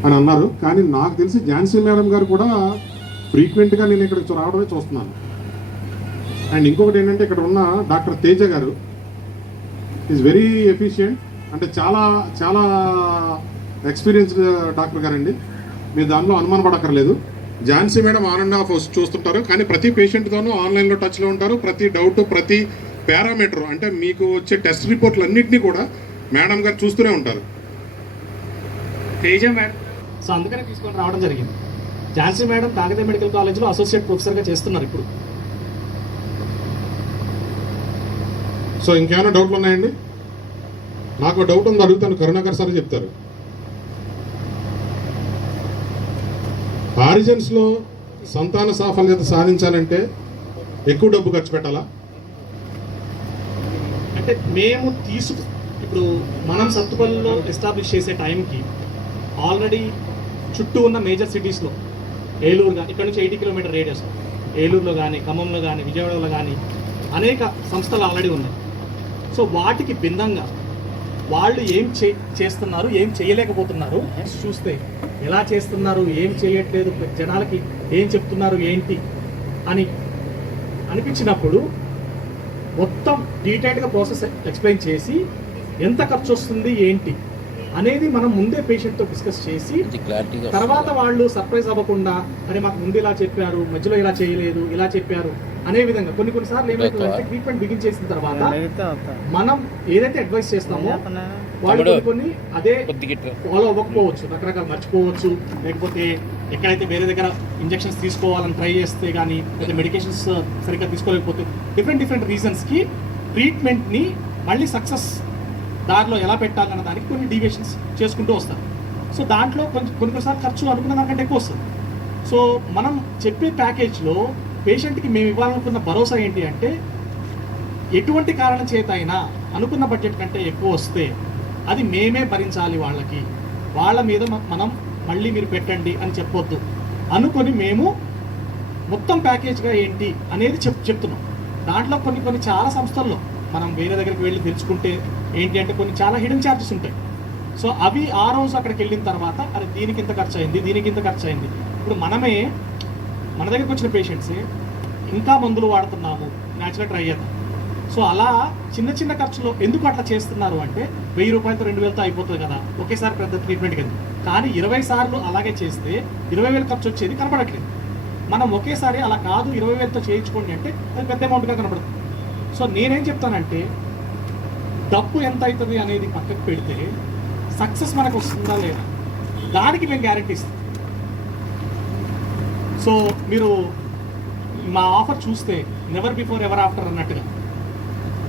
అని అన్నారు. కానీ నాకు తెలిసి ఝాన్సీ మేడం గారు కూడా ఫ్రీక్వెంట్గా నేను ఇక్కడికి రావడమే చూస్తున్నాను. అండ్ ఇంకొకటి ఏంటంటే ఇక్కడ ఉన్న డాక్టర్ తేజ గారు ఈజ్ వెరీ ఎఫిషియంట్, అంటే చాలా చాలా ఎక్స్పీరియన్స్డ్ డాక్టర్ గారండి. మీరు దానిలో అనుమానపడక్కర్లేదు. Jhansi madam on and off చూస్తుంటారు, కానీ ప్రతి పేషెంట్తోనూ ఆన్లైన్లో టచ్లో ఉంటారు. ప్రతి డౌట్, ప్రతి పారామీటర్, అంటే మీకు వచ్చే టెస్ట్ రిపోర్ట్లు అన్నింటినీ కూడా మేడం గారు చూస్తూనే ఉంటారు. తేజ మేడం సో అందుకనే తీసుకొని రావడం జరిగింది. ఝాన్సీ మేడం కాకతీయ మెడికల్ కాలేజ్లో అసోసియేట్ ప్రొఫెసర్గా చేస్తున్నారు ఇప్పుడు. సో ఇంకేమైనా డౌట్లు ఉన్నాయండి? నాకు డౌట్ ఉంది, అడుగుతాను. కరుణాకర్ సార్ చెప్తారు. ఆరిజిన్స్లో సంతాన సాఫల్యత సాధించాలంటే ఎక్కువ డబ్బు ఖర్చు పెట్టాలా? అంటే మేము ఇప్పుడు మనం సత్తుపల్లిలో ఎస్టాబ్లిష్ చేసే టైంకి ఆల్రెడీ చుట్టూ ఉన్న మేజర్ సిటీస్లో ఏలూరు కానీ ఇక్కడ నుంచి 80 km రేడియస్, ఏలూరులో కానీ, ఖమ్మంలో కానీ, విజయవాడలో కానీ అనేక సంస్థలు ఆల్రెడీ ఉన్నాయి. సో వాటికి భిన్నంగా వాళ్ళు ఏం చేస్తున్నారు, ఏం చేయలేకపోతున్నారు చూస్తే ఎలా చేస్తున్నారు, ఏం చేయట్లేదు, జనాలకి ఏం చెప్తున్నారు ఏంటి అని అనిపించినప్పుడు మొత్తం డీటెయిల్డ్గా ప్రాసెస్ ఎక్స్ప్లెయిన్ చేసి ఎంత ఖర్చు వస్తుంది ఏంటి అనేది మనం ముందే పేషెంట్తో డిస్కస్ చేసి తర్వాత వాళ్ళు సర్ప్రైజ్ అవ్వకుండా అరే మాకు ముందు ఇలా చెప్పారు, మధ్యలో ఇలా చేయలేదు, ఇలా చెప్పారు అనే విధంగా కొన్నిసార్లు ఏమవుతుందంటే ట్రీట్మెంట్ బిగిన్ చేసిన తర్వాత మనం ఏదైతే అడ్వైస్ చేస్తామో వాళ్ళు కొన్ని అదే ఫాలో అవ్వకపోవచ్చు, రకరకాల మర్చిపోవచ్చు, లేకపోతే ఎక్కడైతే వేరే దగ్గర ఇంజెక్షన్స్ తీసుకోవాలని ట్రై చేస్తే కానీ లేదా మెడికేషన్స్ సరిగ్గా తీసుకోలేకపోతే డిఫరెంట్ రీజన్స్కి ట్రీట్మెంట్ని మళ్ళీ సక్సెస్ దారిలో ఎలా పెట్టాలన్న దానికి కొన్ని డీవియేషన్స్ చేసుకుంటూ వస్తారు. సో దాంట్లో కొన్నిసార్లు ఖర్చు అనుకున్న దానికంటే ఎక్కువ వస్తుంది. సో మనం చెప్పే ప్యాకేజ్లో పేషెంట్కి మేము ఇవ్వాలనుకున్న భరోసా ఏంటి అంటే ఎటువంటి కారణం చేత అయినా అనుకున్న బడ్జెట్ కంటే ఎక్కువ వస్తే అది మేమే భరించాలి, వాళ్ళ మీద మనం మళ్ళీ మీరు పెట్టండి అని చెప్పొద్దు అనుకొని మేము మొత్తం ప్యాకేజ్గా ఏంటి అనేది చెప్తున్నాం. దాంట్లో కొన్ని చాలా సంస్థల్లో మనం వేరే దగ్గరికి వెళ్ళి తెలుసుకుంటే ఏంటి అంటే కొన్ని చాలా హిడెన్ ఛార్జెస్ ఉంటాయి. సో అవి ఆ రోజు అక్కడికి వెళ్ళిన తర్వాత అరే దీనికి ఇంత ఖర్చు అయింది, దీనికి ఇంత ఖర్చు అయింది. ఇప్పుడు మన దగ్గరికి వచ్చిన పేషెంట్సే ఇంకా మందులు వాడుతున్నాము, న్యాచురల్ ట్రై చేద్దాం. సో అలా చిన్న ఖర్చులో ఎందుకు అట్లా చేస్తున్నారు అంటే 1000 రూపాయలతో 2000తో అయిపోతుంది కదా ఒకేసారి పెద్ద ట్రీట్మెంట్కి వెళ్ళి. కానీ 20 సార్లు అలాగే చేస్తే 20,000 ఖర్చు వచ్చేది కనపడట్లేదు. మనం ఒకేసారి అలా కాదు 20,000తో చేయించుకోండి అంటే అది పెద్ద అమౌంట్గా కనపడుతుంది. సో నేనేం చెప్తానంటే డబ్బు ఎంత అవుతుంది అనేది పక్కకు పెడితే సక్సెస్ మనకు వస్తుందా లేదా దానికి మేము గ్యారంటీ ఇస్తాం. సో మీరు మా ఆఫర్ చూస్తే నెవర్ బిఫోర్ ఎవర్ ఆఫ్టర్ అన్నట్టుగా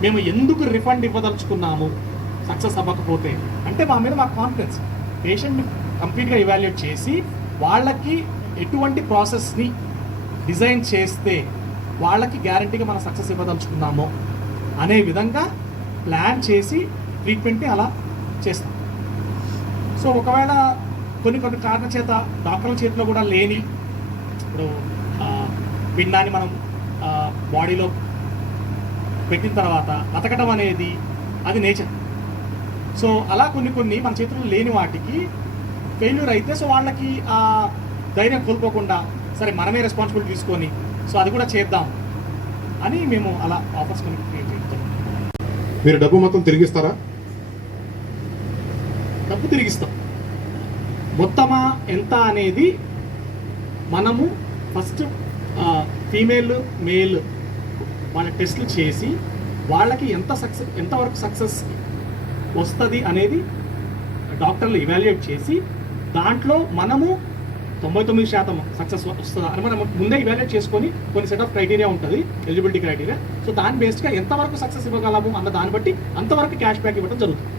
మేము ఎందుకు రిఫండ్ ఇవ్వదలుచుకున్నాము సక్సెస్ అవ్వకపోతే అంటే మా మీద మాకు కాన్ఫిడెన్స్. పేషెంట్ని కంప్లీట్గా ఇవాల్యుయేట్ చేసి వాళ్ళకి ఎటువంటి ప్రాసెస్ని డిజైన్ చేస్తే వాళ్ళకి గ్యారంటీగా మనం సక్సెస్ ఇవ్వదలుచుకున్నామో అనే విధంగా ప్లాన్ చేసి ట్రీట్మెంట్ని అలా చేస్తాం. సో ఒకవేళ కొన్ని కారణం చేత డాక్టర్ల చేతిలో కూడా లేని ఇప్పుడు పిండాన్ని మనం బాడీలో పెట్టిన తర్వాత బతకడం అనేది అది నేచర్. సో అలా కొన్ని మన చేతుల్లో లేని వాటికి ఫెయిల్యూర్ అయితే సో వాళ్ళకి ఆ ధైర్యం కోల్పోకుండా సరే మనమే రెస్పాన్సిబిలిటీ తీసుకొని సో అది కూడా చేద్దాం అని మేము అలా ఆఫర్స్ క్రియేట్ చేస్తాం. మీరు డబ్బు మొత్తం తిరిగిస్తారా? డబ్బు తిరిగిస్తాం. మొత్తమా ఎంత అనేది మనము ఫస్ట్ ఫీమేల్ మేల్ వాళ్ళ టెస్టులు చేసి వాళ్ళకి ఎంతవరకు సక్సెస్ వస్తుంది అనేది డాక్టర్లు ఇవాల్యుయేట్ చేసి దాంట్లో మనము 99% సక్సెస్ వస్తుందా అని మనం ముందే ఇవాల్యుయేట్ చేసుకొని కొన్ని సెట్ ఆఫ్ క్రైటీరియా ఉంటుంది, ఎలిజిబిలిటీ క్రైటీరియా. సో దాని బేస్డ్గా ఎంతవరకు సక్సెస్ ఇవ్వగలము అన్న దాన్ని బట్టి అంతవరకు క్యాష్ బ్యాక్ ఇవ్వడం జరుగుతుంది.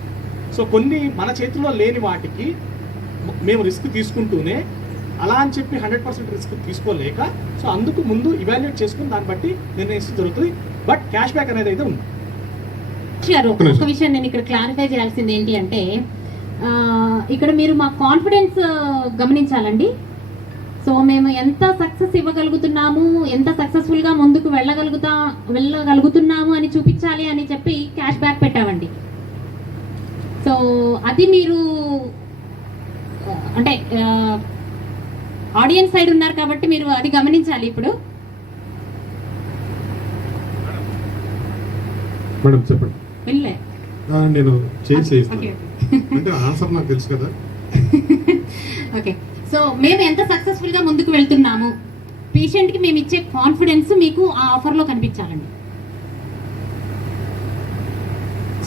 సో కొన్ని మన చేతిలో లేని వాటికి మేము రిస్క్ తీసుకుంటూనే అలా అని చెప్పి 100% రిస్క్ తీసుకోలేక సో అందుకు ముందు ఇవాల్యుయేట్ చేసుకుని దాన్ని బట్టి నిర్ణయిస్తూ జరుగుతుంది. బట్ క్యాష్ బ్యాక్ అనేది అయితే ఉంది. ఒక విషయం నేను ఇక్కడ క్లారిఫై చేయాల్సింది ఏంటి అంటే ఇక్కడ మీరు మా కాన్ఫిడెన్స్ గమనించాలండి. సో మేము ఎంత సక్సెస్ ఇవ్వగలుగుతున్నాము, ఎంత సక్సెస్ఫుల్గా ముందుకు వెళ్ళగలుగుతున్నాము అని చూపించాలి అని చెప్పి క్యాష్ బ్యాక్ పెట్టామండి. సో అది మీరు అంటే ఆడియన్స్ సైడ్ ఉన్నారు కాబట్టి మీరు అది గమనించాలి. ఇప్పుడు మేడం చెప్పండి. వెళ్ళే నేను చేస్తాను అంటే ఆన్సర్ నాకు తెలుసు కదా. ఓకే, సో మేము ఎంత సక్సెస్ఫుల్ గా ముందుకు వెళ్తున్నాము, పేషెంట్ కి మేము ఇచ్చే కాన్ఫిడెన్స్ మీకు ఆ ఆఫర్ లో కనిపించాలండి.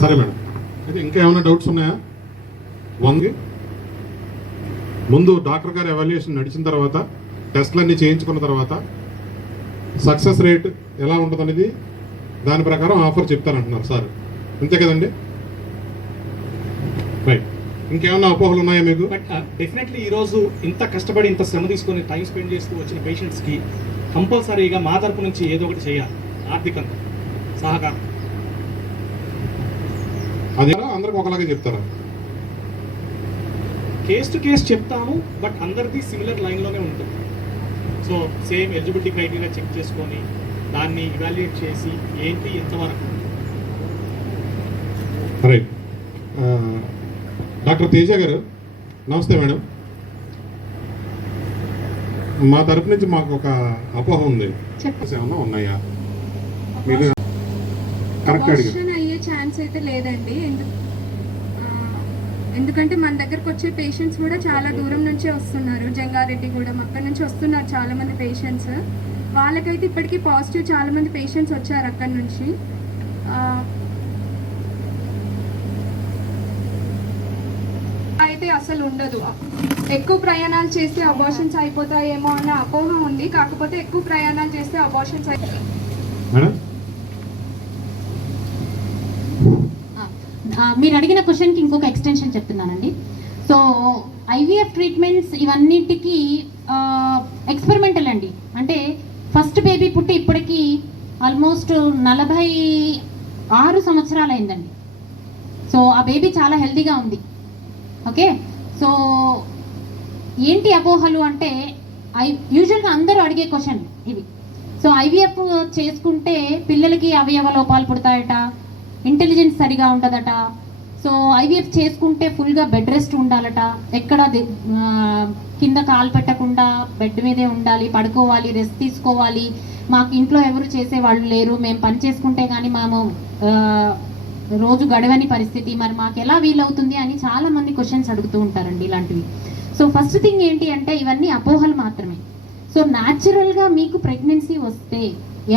సరే మేడం, అయితే ఇంకా ఏమైనా డౌట్స్ ఉన్నాయా? ముందు డాక్టర్ గారి ఎవాల్యుయేషన్ నడిచిన తర్వాత టెస్ట్లన్నీ చేయించుకున్న తర్వాత సక్సెస్ రేట్ ఎలా ఉంటుంది అనేది దాని ప్రకారం ఆఫర్ చెప్తారంటున్నారు సార్, అంతే కదండి? రైట్. ఇంకేమన్నా అపోహలు ఉన్నాయా మీకు? బట్ డెఫినెట్లీ ఈరోజు ఇంత కష్టపడి ఇంత శ్రమ తీసుకొని టైం స్పెండ్ చేస్తూ వచ్చిన పేషెంట్స్కి కంపల్సరీగా మా తరపు నుంచి ఏదో ఒకటి చేయాలి, ఆర్థికంగా సహకారం. అది అందరికి ఒకలాగే చెప్తారా? కేస్ టు కేస్ చెప్తాము, బట్ అందరిది సిమిలర్ లైన్లోనే ఉంటుంది. So same eligibility criteria check చేసుకొని దాన్ని ఇవాల్యుయేట్ చేసి ఏంటి ఎంతవరకు. రైట్. డాక్టర్ తేజ గారు నమస్తే మేడం. మా తరపు నుంచి మాకు ఒక అపోహ ఉంది, ఏమన్నా ఉన్నాయా? మీరు కరెక్ట్ అడిగారు. అయ్యే ఛాన్స్ అయితే లేదండి. ఎందుకంటే మన దగ్గరకు వచ్చే పేషెంట్స్ కూడా చాలా దూరం నుంచే వస్తున్నారు, జంగారెడ్డిగూడెం అక్కడ నుంచి వస్తున్నారు చాలా మంది పేషెంట్స్. వాళ్ళకైతే ఇప్పటికీ పాజిటివ్ చాలా మంది పేషెంట్స్ వచ్చారు అక్కడ నుంచి. అయితే అసలు ఉండదు, ఎక్కువ ప్రయాణాలు చేస్తే అబార్షన్స్ అయిపోతాయేమో అన్న అపోహ ఉంది. కాకపోతే ఎక్కువ ప్రయాణాలు చేస్తే అబార్షన్స్ మేడం మీరు అడిగిన క్వశ్చన్కి ఇంకొక ఎక్స్టెన్షన్ చెప్తున్నానండి. సో ఐవీఎఫ్ ట్రీట్మెంట్స్ ఇవన్నిటికీ ఎక్స్పెరిమెంటల్ అండి. అంటే ఫస్ట్ బేబీ పుట్టి ఇప్పటికీ ఆల్మోస్ట్ 46 సంవత్సరాలు అయిందండి. సో ఆ బేబీ చాలా హెల్తీగా ఉంది. ఓకే, సో ఏంటి అపోహలు అంటే యూజువల్గా అందరూ అడిగే క్వశ్చన్ ఇవి. సో ఐవీఎఫ్ చేసుకుంటే పిల్లలకి అవయవ లోపాలు పుడతాయట, ఇంటెలిజెన్స్ సరిగా ఉండదట. సో ఐవీఎఫ్ చేసుకుంటే ఫుల్గా బెడ్ రెస్ట్ ఉండాలట, ఎక్కడ కింద కాలు పెట్టకుండా బెడ్ మీదే ఉండాలి, పడుకోవాలి, రెస్ట్ తీసుకోవాలి, మాకు ఇంట్లో ఎవరు చేసేవాళ్ళు లేరు, మేము పని చేసుకుంటే కానీ మేము రోజు గడవని పరిస్థితి, మరి మాకు ఎలా వీలవుతుంది అని చాలామంది క్వశ్చన్స్ అడుగుతూ ఉంటారండి ఇలాంటివి. సో ఫస్ట్ థింగ్ ఏంటి అంటే ఇవన్నీ అపోహలు మాత్రమే. సో న్యాచురల్గా మీకు ప్రెగ్నెన్సీ వస్తే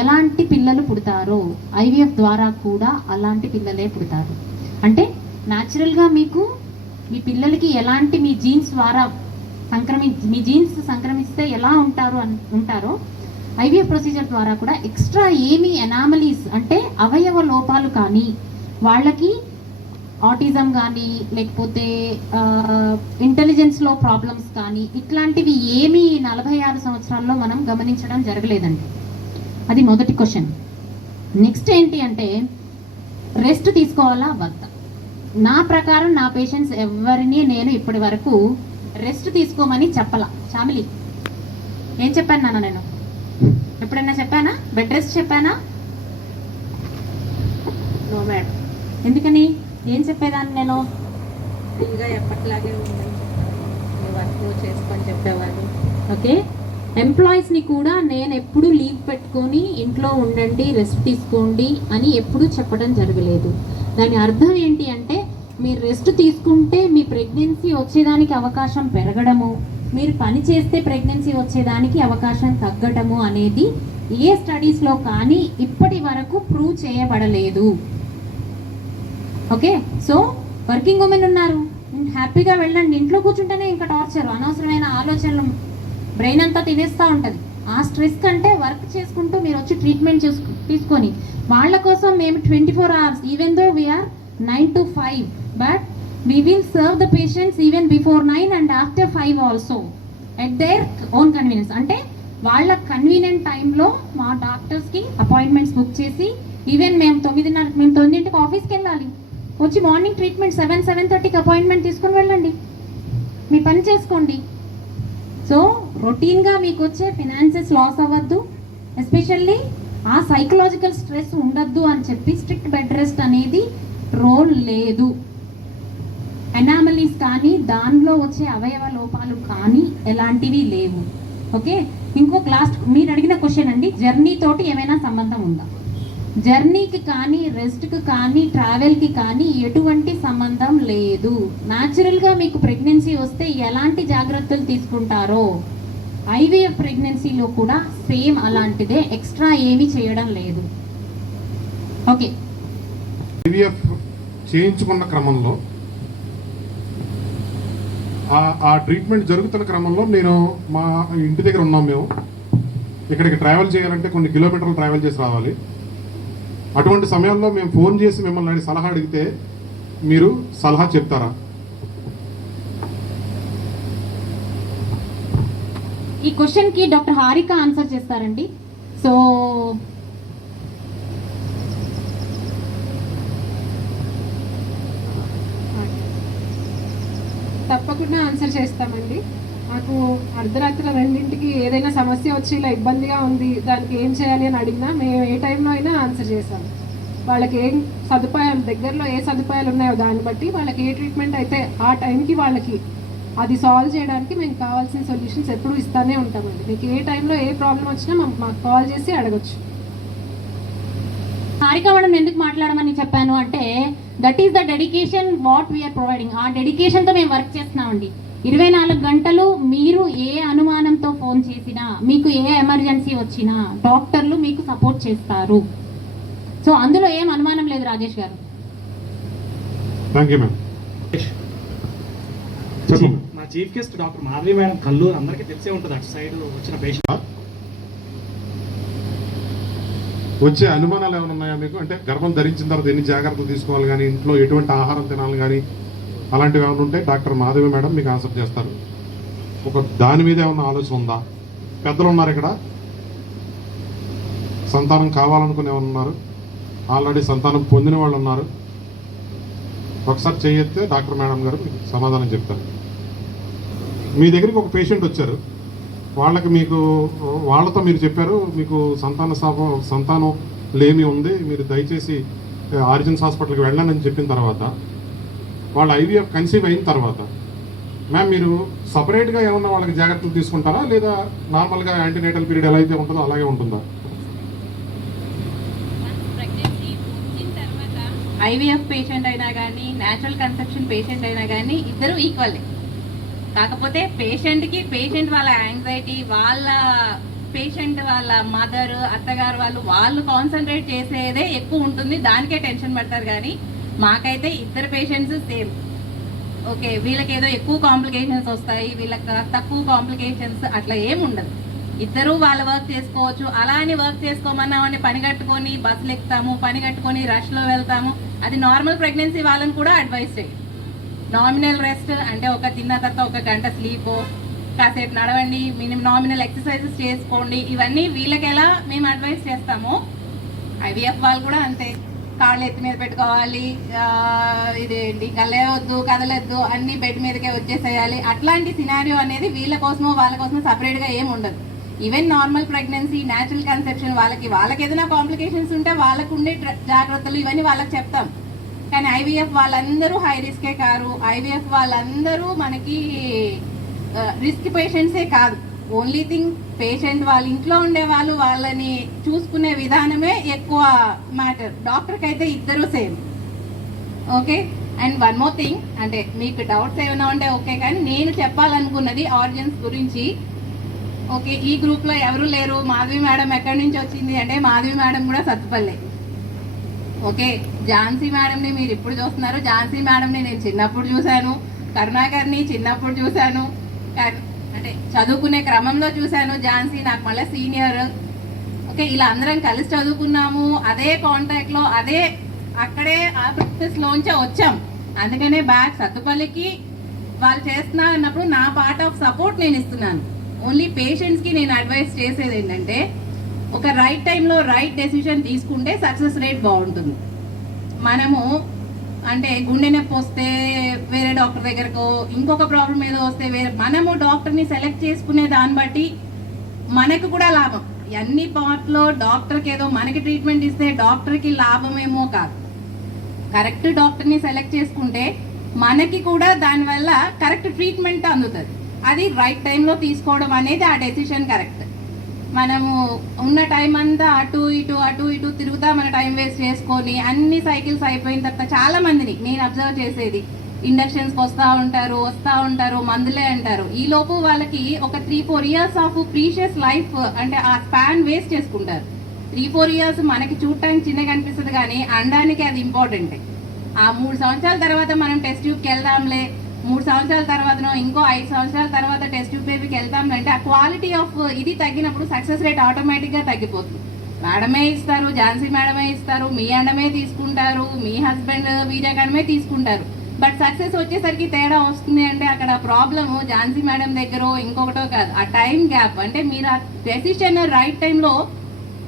ఎలాంటి పిల్లలు పుడతారో ఐవీఎఫ్ ద్వారా కూడా అలాంటి పిల్లలే పుడతారు. అంటే న్యాచురల్గా మీకు మీ పిల్లలకి ఎలాంటి మీ జీన్స్ ద్వారా మీ జీన్స్ సంక్రమిస్తే ఎలా ఉంటారో ఐవీఎఫ్ ప్రొసీజర్ ద్వారా కూడా ఎక్స్ట్రా ఏమీ ఎనామలీస్ అంటే అవయవ లోపాలు కానీ, వాళ్ళకి ఆటిజం కానీ లేకపోతే ఇంటెలిజెన్స్లో ప్రాబ్లమ్స్ కానీ ఇట్లాంటివి ఏమీ 46 సంవత్సరాల్లో మనం గమనించడం జరగలేదండి. అది మొదటి క్వశ్చన్. నెక్స్ట్ ఏంటి అంటే రెస్ట్ తీసుకోవాలా వద్దా? నా ప్రకారం నా పేషెంట్స్ ఎవరిని నేను ఇప్పటి వరకు రెస్ట్ తీసుకోమని చెప్పలా. చామిలి ఏం చెప్పాను నాన్న? నేను ఎప్పుడైనా చెప్పానా? బెడ్ రెస్ట్ చెప్పానా? No madam. ఎందుకని? ఏం చెప్పేదాన్ని నేను? ఫ్రీగా ఎప్పట్లాగే ఉండండి, వర్క్ చేసుకొని చెప్పేవాళ్ళు. ఓకే, ఎంప్లాయీస్ని కూడా నేను ఎప్పుడు లీవ్ పెట్టుకొని ఇంట్లో ఉండండి, రెస్ట్ తీసుకోండి అని ఎప్పుడూ చెప్పడం జరగలేదు. దాని అర్థం ఏంటి అంటే, మీరు రెస్ట్ తీసుకుంటే మీ ప్రెగ్నెన్సీ వచ్చేదానికి అవకాశం పెరగడము, మీరు పని చేస్తే ప్రెగ్నెన్సీ వచ్చేదానికి అవకాశం తగ్గటము అనేది ఏ స్టడీస్లో కానీ ఇప్పటి వరకు ప్రూవ్ చేయబడలేదు. ఓకే, సో వర్కింగ్ ఉమెన్ ఉన్నారు, హ్యాపీగా వెళ్ళండి. ఇంట్లో కూర్చుంటేనే ఇంకా టార్చర్, అనవసరమైన ఆలోచనలు, బ్రెయిన్ అంతా తినేస్తూ ఉంటుంది. ఆ స్ట్రెస్ కంటే వర్క్ చేసుకుంటూ మీరు వచ్చి ట్రీట్మెంట్ తీసుకొని వాళ్ళ కోసం మేము 24 hours, even though we are 9 to 5, but we will serve the patients even before 9 and after 5 also at their own convenience. అంటే వాళ్ళ కన్వీనియంట్ టైంలో మా డాక్టర్స్కి అపాయింట్మెంట్స్ బుక్ చేసి, ఈవెన్ మేము 9:30 ఆఫీస్కి వెళ్ళాలి, వచ్చి మార్నింగ్ ట్రీట్మెంట్ 7:30కి అపాయింట్మెంట్ తీసుకొని వెళ్ళండి, మీ పని చేసుకోండి. సో రొటీన్గా మీకు వచ్చే ఫినాన్సెస్ లాస్ అవ్వద్దు, ఎస్పెషల్లీ ఆ సైకలాజికల్ స్ట్రెస్ ఉండద్దు అని చెప్పి స్ట్రిక్ట్ బెడ్ రెస్ట్ అనేది రోల్ లేదు. ఎనామలీస్ కానీ దానిలో వచ్చే అవయవ లోపాలు కానీ ఎలాంటివి లేవు. ఓకే, ఇంకొక లాస్ట్ మీరు అడిగిన క్వశ్చన్ అండి, జర్నీ తోటి ఏమైనా సంబంధం ఉందా? జర్నీకి కానీ, రెస్ట్కి కానీ, ట్రావెల్కి కానీ ఎటువంటి సంబంధం లేదు. న్యాచురల్గా మీకు ప్రెగ్నెన్సీ వస్తే ఎలాంటి జాగ్రత్తలు తీసుకుంటారో ఐవీఎఫ్ ప్రెగ్నెన్సీలో కూడా సేమ్ అలాంటిదే, ఎక్స్ట్రా ఏమీ చేయడం లేదు. ఓకే, ఐవీఎఫ్ చేయించుకున్న క్రమంలో ఆ ట్రీట్మెంట్ జరుగుతున్న క్రమంలో నేను మా ఇంటి దగ్గర ఉన్నాం, మేము ఇక్కడికి ట్రావెల్ చేయాలంటే కొన్ని కిలోమీటర్లు ట్రావెల్ చేసి రావాలి. అటువంటి సమయంలో మేము ఫోన్ చేసి మిమ్మల్ని సలహా అడిగితే మీరు సలహా చెప్తారా? ఈ క్వశ్చన్కి డాక్టర్ హారిక ఆన్సర్ చేస్తారండి. సో తప్పకుండా ఆన్సర్ చేస్తామండి. నాకు అర్ధరాత్రి 2ంటికి ఏదైనా సమస్య వచ్చి ఇలా ఇబ్బందిగా ఉంది, దానికి ఏం చేయాలి అని అడిగినా మేము ఏ టైంలో అయినా ఆన్సర్ చేస్తాము. వాళ్ళకి ఏం సదుపాయాలు, దగ్గరలో ఏ సదుపాయాలు ఉన్నాయో దాన్ని బట్టి వాళ్ళకి ఏ ట్రీట్మెంట్ అయితే ఆ టైంకి వాళ్ళకి అది సాల్వ్ చేయడానికి మేము కావాల్సిన సొల్యూషన్స్ ఎప్పుడూ ఇస్తూనే ఉంటామండి. మీకు ఏ టైంలో ఏ ప్రాబ్లం వచ్చినా మాకు కాల్ చేసి అడగచ్చు. హారిక మేడం ఎందుకు మాట్లాడమని చెప్పాను అంటే, that is the dedication what we are providing. ఆ డెడికేషన్తో మేము వర్క్ చేస్తున్నామండి. 24 గంటలు మీరు ఏ అనుమానంతో ఫోన్ చేసినా, మీకు ఏ ఎమర్జెన్సీ వచ్చినా డాక్టర్లు మీకు సపోర్ట్ చేస్తారు. సో అందులో ఏం అనుమానం లేదు Rajesh garu. Thank you ma'am. మా chief guest doctor Madhavi madam కళ్ళు అందరికీ తెలిసే ఉంటుంది, అటు సైడ్ వచ్చిన పేషెంట్. వచ్చే అనుమానాలు ఏమైనా ఉన్నాయా మీకు? అంటే గర్భం ధరించిన తర్వాత ఎన్ని జాగ్రత్తలు తీసుకోవాలి కానీ, ఇంట్లో ఎటువంటి ఆహారం తినాలి కానీ, అలాంటివి ఏమైనా ఉంటే డాక్టర్ మాధవి మేడం మీకు ఆన్సర్ చేస్తారు. ఒక దాని మీద ఏమైనా ఆలోచన ఉందా? పెద్దలు ఉన్నారు ఇక్కడ, సంతానం కావాలనుకునే వాళ్ళు ఉన్నారు, ఆల్రెడీ సంతానం పొందిన వాళ్ళు ఉన్నారు. ఒకసారి చేయొస్తే డాక్టర్ మేడం గారు మీకు సమాధానం చెప్తారు. మీ దగ్గరికి ఒక పేషెంట్ వచ్చారు, వాళ్ళకి మీకు వాళ్ళతో మీరు చెప్పారు మీకు సంతానం లేమి ఉంది, మీరు దయచేసి ఆరిజిన్స్ హాస్పిటల్కి వెళ్ళండి అని చెప్పిన తర్వాత వాళ్ళు ఐవీఎఫ్ కన్సీవ్ అయిన తర్వాత మ్యామ్ మీరు సపరేట్గా ఏమన్నా వాళ్ళకి జాగ్రత్తలు తీసుకుంటారా, లేదా నార్మల్గా యాంటీనేటల్ పీరియడ్ ఎలా అయితే ఉంటుందో అలాగే ఉంటుందా? ఐవీఎఫ్ పేషెంట్ అయినా కానీ, న్యాచురల్ కన్సెప్షన్ పేషెంట్ అయినా కానీ ఇద్దరు ఈక్వల్లే. కాకపోతే పేషెంట్ వాళ్ళ యాంగ్జైటీ, వాళ్ళ పేషెంట్ వాళ్ళ మదర్, అత్తగారు వాళ్ళు కాన్సన్ట్రేట్ చేసేదే ఎక్కువ ఉంటుంది, దానికే టెన్షన్ పడతారు. కానీ మాకైతే ఇద్దరు పేషెంట్స్ సేమ్. ఓకే, వీళ్ళకి ఏదో ఎక్కువ కాంప్లికేషన్స్ వస్తాయి, వీళ్ళకి తక్కువ కాంప్లికేషన్స్ అట్లా ఏమి ఉండదు. ఇద్దరు వాళ్ళ వర్క్ చేసుకోవచ్చు. అలా అని వర్క్ చేసుకోమన్నామని పని కట్టుకొని బస్సులు ఎక్కుతాము, పని కట్టుకొని రష్లో వెళ్తాము, అది నార్మల్ ప్రెగ్నెన్సీ వాళ్ళని కూడా అడ్వైస్ చేయాలి. నామినల్ రెస్ట్ అంటే ఒక తిన్న తర్వాత 1 గంట స్లీప్, కాసేపు నడవండి, నామినల్ ఎక్సర్సైజెస్ చేసుకోండి, ఇవన్నీ వీళ్ళకి ఎలా మేము అడ్వైస్ చేస్తామో ఐవీఎఫ్ వాళ్ళు కూడా అంతే. కాళ్ళు ఎత్తి మీద పెట్టుకోవాలి, ఇదేంటి లేవద్దు, కదలొద్దు, అన్ని బెడ్ మీదకే వచ్చేసేయాలి, అట్లాంటి సినారియో అనేది వీళ్ళ కోసమో వాళ్ళ కోసమో సపరేట్గా ఏమి ఉండదు. Even normal pregnancy, natural conception వాళ్ళకి ఏదైనా కాంప్లికేషన్స్ ఉంటే వాళ్ళకు ఉండే జాగ్రత్తలు ఇవన్నీ వాళ్ళకి చెప్తాం. కానీ ఐవీఎఫ్ వాళ్ళందరూ హై రిస్కే కారు, ఐవీఎఫ్ వాళ్ళందరూ మనకి రిస్క్ పేషెంట్సే కాదు. ఓన్లీ థింగ్ పేషెంట్ వాళ్ళ ఇంట్లో ఉండే వాళ్ళు వాళ్ళని చూసుకునే విధానమే ఎక్కువ మ్యాటర్. డాక్టర్కి అయితే ఇద్దరు same. Okay, and one more thing, అంటే మీకు డౌట్స్ ఏమైనా ఉంటే ఓకే, కానీ నేను చెప్పాలనుకున్నది ఆర్గన్స్ గురించి. ఓకే, ఈ గ్రూప్లో ఎవరు లేరు, మాధవి మేడం ఎక్కడి నుంచి వచ్చింది అంటే మాధవి మేడం కూడా సత్తుపల్లె. ఓకే, ఝాన్సీ మేడంని మీరు ఇప్పుడు చూస్తున్నారు, ఝాన్సీ మేడంని నేను చిన్నప్పుడు చూశాను, కరుణాకర్ని చిన్నప్పుడు చూశాను, అంటే చదువుకునే క్రమంలో చూశాను. ఝాన్సీ నాకు మళ్ళీ సీనియర్. ఓకే, ఇలా అందరం కలిసి చదువుకున్నాము, అదే కాంటాక్ట్లో, అదే అక్కడే ఆ ప్రాసెస్లోంచే వచ్చాం. అందుకనే బ్యాక్ సత్తుపల్లికి వాళ్ళు చేస్తున్నారు అన్నప్పుడు నా పార్ట్ ఆఫ్ సపోర్ట్ నేను ఇస్తున్నాను. ఓన్లీ పేషెంట్స్కి నేను అడ్వైస్ చేసేది ఏంటంటే, ఒక రైట్ టైంలో రైట్ డెసిషన్ తీసుకుంటే సక్సెస్ రేట్ బాగుంటుంది. మనము అంటే గుండె నొప్పి వస్తే వేరే డాక్టర్ దగ్గరకో, ఇంకొక ప్రాబ్లం ఏదో వస్తే వేరే, మనము డాక్టర్ని సెలెక్ట్ చేసుకునే దాన్ని బట్టి మనకు కూడా లాభం. అన్ని పార్ట్లో డాక్టర్కి ఏదో మనకి ట్రీట్మెంట్ ఇస్తే డాక్టర్కి లాభమేమో కాదు. కరెక్ట్ డాక్టర్ని సెలెక్ట్ చేసుకుంటే మనకి కూడా దానివల్ల కరెక్ట్ ట్రీట్మెంట్ అందుతుంది. అది రైట్ టైంలో తీసుకోవడం అనేది ఆ డెసిషన్ కరెక్ట్. మనము ఉన్న టైం అంతా అటు ఇటు తిరుగుతా మన టైం వేస్ట్ చేసుకొని అన్ని సైకిల్స్ అయిపోయిన తర్వాత చాలా మందిని నేను అబ్జర్వ్ చేసేది, ఇండక్షన్స్కి వస్తూ ఉంటారు, మందులే అంటారు. ఈ లోపు వాళ్ళకి ఒక 3-4 ఇయర్స్ ఆఫ్ ప్రీషియస్ లైఫ్ అంటే ఆ స్పాన్ వేస్ట్ చేసుకుంటారు. 3-4 ఇయర్స్ మనకి చూడటానికి చిన్నగా అనిపిస్తుంది, కానీ అనడానికి అది ఇంపార్టెంటే. ఆ 3 సంవత్సరాల తర్వాత మనం టెస్ట్ ట్యూబ్కి వెళ్దాంలే, 3 సంవత్సరాల తర్వాతనో ఇంకో 5 సంవత్సరాల తర్వాత టెస్ట్ ట్యూబ్ బేబీకి వెళ్తాంలే, ఆ క్వాలిటీ ఆఫ్ ఇది తగ్గినప్పుడు సక్సెస్ రేట్ ఆటోమేటిక్గా తగ్గిపోతుంది. మేడమే ఇస్తారు, ఝాన్సీ మేడమే ఇస్తారు, మీ అండమే తీసుకుంటారు, మీ హస్బెండ్ వీర్యగణమే తీసుకుంటారు. బట్ సక్సెస్ వచ్చేసరికి తేడా వస్తుంది. అంటే అక్కడ ప్రాబ్లము ఝాన్సీ మేడం దగ్గర ఇంకొకటో కాదు, ఆ టైం గ్యాప్. అంటే మీరు ఆ డెసిషన్ రైట్ టైంలో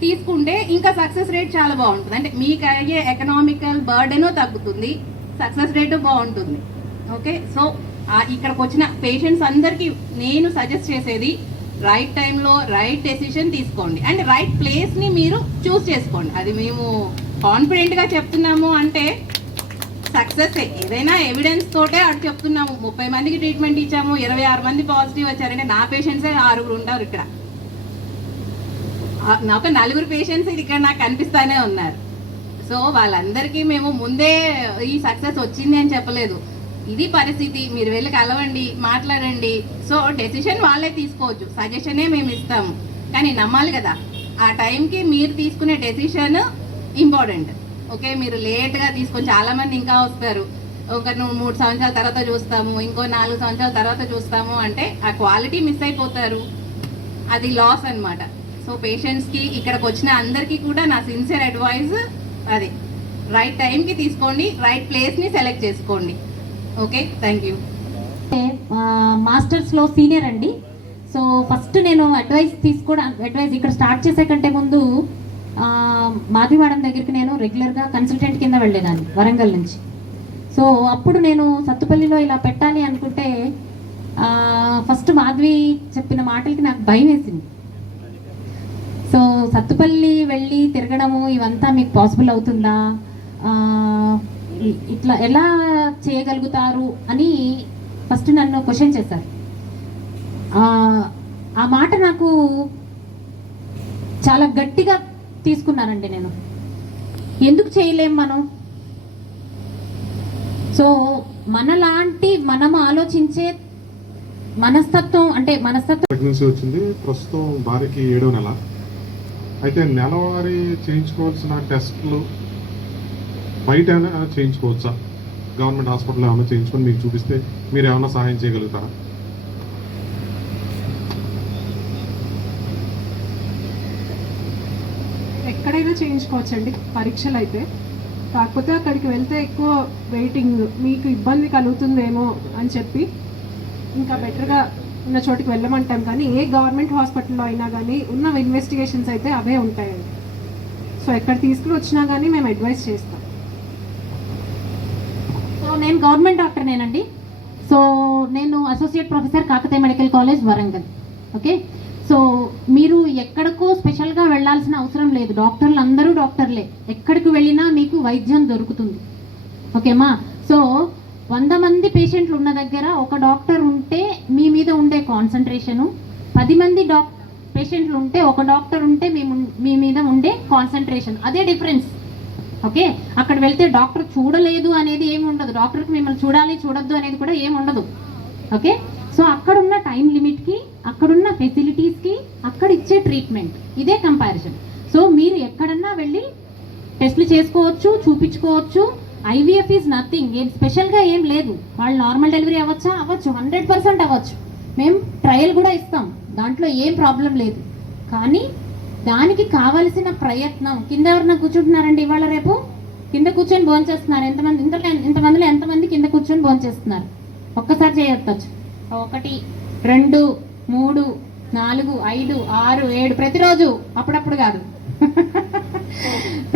తీసుకుంటే ఇంకా సక్సెస్ రేట్ చాలా బాగుంటుంది. అంటే మీకు అయ్యే ఎకనామికల్ బర్డెను తగ్గుతుంది, సక్సెస్ రేటు బాగుంటుంది. ఓకే, సో ఇక్కడికి వచ్చిన పేషెంట్స్ అందరికీ నేను సజెస్ట్ చేసేది రైట్ టైంలో రైట్ డెసిషన్ తీసుకోండి, అండ్ రైట్ ప్లేస్ని మీరు చూస్ చేసుకోండి. అది మేము కాన్ఫిడెంట్గా చెప్తున్నాము అంటే సక్సెస్ ఏదైనా ఎవిడెన్స్ తోటే అటు చెప్తున్నాము. 30 మందికి ట్రీట్మెంట్ ఇచ్చాము, 26 మంది పాజిటివ్ వచ్చారంటే నా పేషెంట్సే 6 ఉంటారు ఇక్కడ. నాకు 4 పేషెంట్స్ ఇక్కడ నాకు కనిపిస్తానే ఉన్నారు. సో వాళ్ళందరికీ మేము ముందే ఈ సక్సెస్ వచ్చింది అని చెప్పలేదు. ఇది పరిస్థితి, మీరు వెళ్ళి కలవండి, మాట్లాడండి. సో డెసిషన్ వాళ్ళే తీసుకోవచ్చు, సజెషనే మేము ఇస్తాము, కానీ నమ్మాలి కదా. ఆ టైంకి మీరు తీసుకునే డెసిషన్ ఇంపార్టెంట్. ఓకే, మీరు లేట్గా తీసుకొని చాలామంది ఇంకా వస్తారు, ఒక 3 సంవత్సరాల తర్వాత చూస్తాము, ఇంకో 4 సంవత్సరాల తర్వాత చూస్తాము అంటే ఆ క్వాలిటీ మిస్ అయిపోతారు, అది లాస్ అన్నమాట. సో పేషెంట్స్కి ఇక్కడికి వచ్చిన అందరికీ కూడా నా సిన్సియర్ అడ్వైజ్ అది, రైట్ టైంకి తీసుకోండి, రైట్ ప్లేస్ని సెలెక్ట్ చేసుకోండి. Okay, thank you. మాస్టర్స్లో సీనియర్ అండి. సో ఫస్ట్ నేను అడ్వైస్ ఇక్కడ స్టార్ట్ చేసే కంటే ముందు మాధవి మేడం దగ్గరికి నేను రెగ్యులర్గా కన్సల్టెంట్ కింద వెళ్ళేదాన్ని వరంగల్ నుంచి. సో అప్పుడు నేను సత్తుపల్లిలో ఇలా పెట్టాలి అనుకుంటే ఫస్ట్ మాధవి చెప్పిన మాటలకి నాకు భయం వేసింది. సో సత్తుపల్లి వెళ్ళి తిరగడము ఇవంతా మీకు పాసిబుల్ అవుతుందా, ఇట్లా ఎలా చేయగలుగుతారు అని ఫస్ట్ నన్ను క్వశ్చన్ చేశారు. ఆ మాట నాకు చాలా గట్టిగా తీసుకున్నానండి నేను. ఎందుకు చేయలేం మనం? సో మనము ఆలోచించే మనస్తత్వం ప్రెగ్నెన్సీ వచ్చింది, ప్రస్తుతం భార్యకి 7వ నెల. అయితే నెలవారీ చేయించుకోవాల్సిన టెస్టులు బయట ఏమైనా చేయించుకోవచ్చా? గవర్నమెంట్ హాస్పిటల్లో ఏమైనా చేయించుకొని మీకు చూపిస్తే మీరు ఏమైనా సహాయం చేయగలుగుతారా? ఎక్కడైనా చేయించుకోవచ్చండి పరీక్షలు అయితే. కాకపోతే అక్కడికి వెళ్తే ఎక్కువ వెయిటింగ్, మీకు ఇబ్బంది కలుగుతుందేమో అని చెప్పి ఇంకా బెటర్గా ఉన్న చోటికి వెళ్ళమంటాం. కానీ ఏ గవర్నమెంట్ హాస్పిటల్లో అయినా కానీ ఉన్న ఇన్వెస్టిగేషన్స్ అయితే అవే ఉంటాయండి. సో ఎక్కడ తీసుకుని వచ్చినా కానీ మేము అడ్వైస్ చేస్తాం. సో నేను గవర్నమెంట్ డాక్టర్నేనండి. సో నేను associate professor Kakatiya medical college Warangal. Okay, so మీరు ఎక్కడికో స్పెషల్గా వెళ్ళాల్సిన అవసరం లేదు. డాక్టర్లు అందరూ డాక్టర్లే, ఎక్కడికి వెళ్ళినా మీకు వైద్యం దొరుకుతుంది. ఓకేమా? సో 100 మంది పేషెంట్లు ఉన్న దగ్గర ఒక డాక్టర్ ఉంటే మీ మీద ఉండే కాన్సన్ట్రేషను, 10 మంది పేషెంట్లు ఉంటే ఒక డాక్టర్ ఉంటే మీ మీద ఉండే కాన్సన్ట్రేషన్ అదే డిఫరెన్స్. ఓకే, అక్కడ వెళ్తే డాక్టర్ చూడలేదు అనేది ఏమి ఉండదు, డాక్టర్కి మిమ్మల్ని చూడాలి చూడొద్దు అనేది కూడా ఏమి ఉండదు. ఓకే, సో అక్కడున్న టైం లిమిట్కి, అక్కడున్న ఫెసిలిటీస్కి, అక్కడ ఇచ్చే ట్రీట్మెంట్ ఇదే కంపారిజన్. సో మీరు ఎక్కడన్నా వెళ్ళి టెస్ట్లు చేసుకోవచ్చు, చూపించుకోవచ్చు. ఐవీఎఫ్ ఈజ్ నథింగ్, ఏం స్పెషల్గా ఏం లేదు. వాళ్ళు నార్మల్ డెలివరీ అవ్వచ్చు, 100% అవ్వచ్చు. మేము ట్రయల్ కూడా ఇస్తాం, దాంట్లో ఏం ప్రాబ్లం లేదు. కానీ దానికి కావలసిన ప్రయత్నం. కింద ఎవరన్నా కూర్చుంటున్నారండి ఇవాళ రేపు? కింద కూర్చొని భోంచేస్తున్నారు ఇంతమందిలో ఎంతమంది కింద కూర్చొని భోంచేస్తున్నారు? ఒక్కసారి చేయొచ్చు. 1 2 3 4 5 6 7 ప్రతిరోజు, అప్పుడప్పుడు కాదు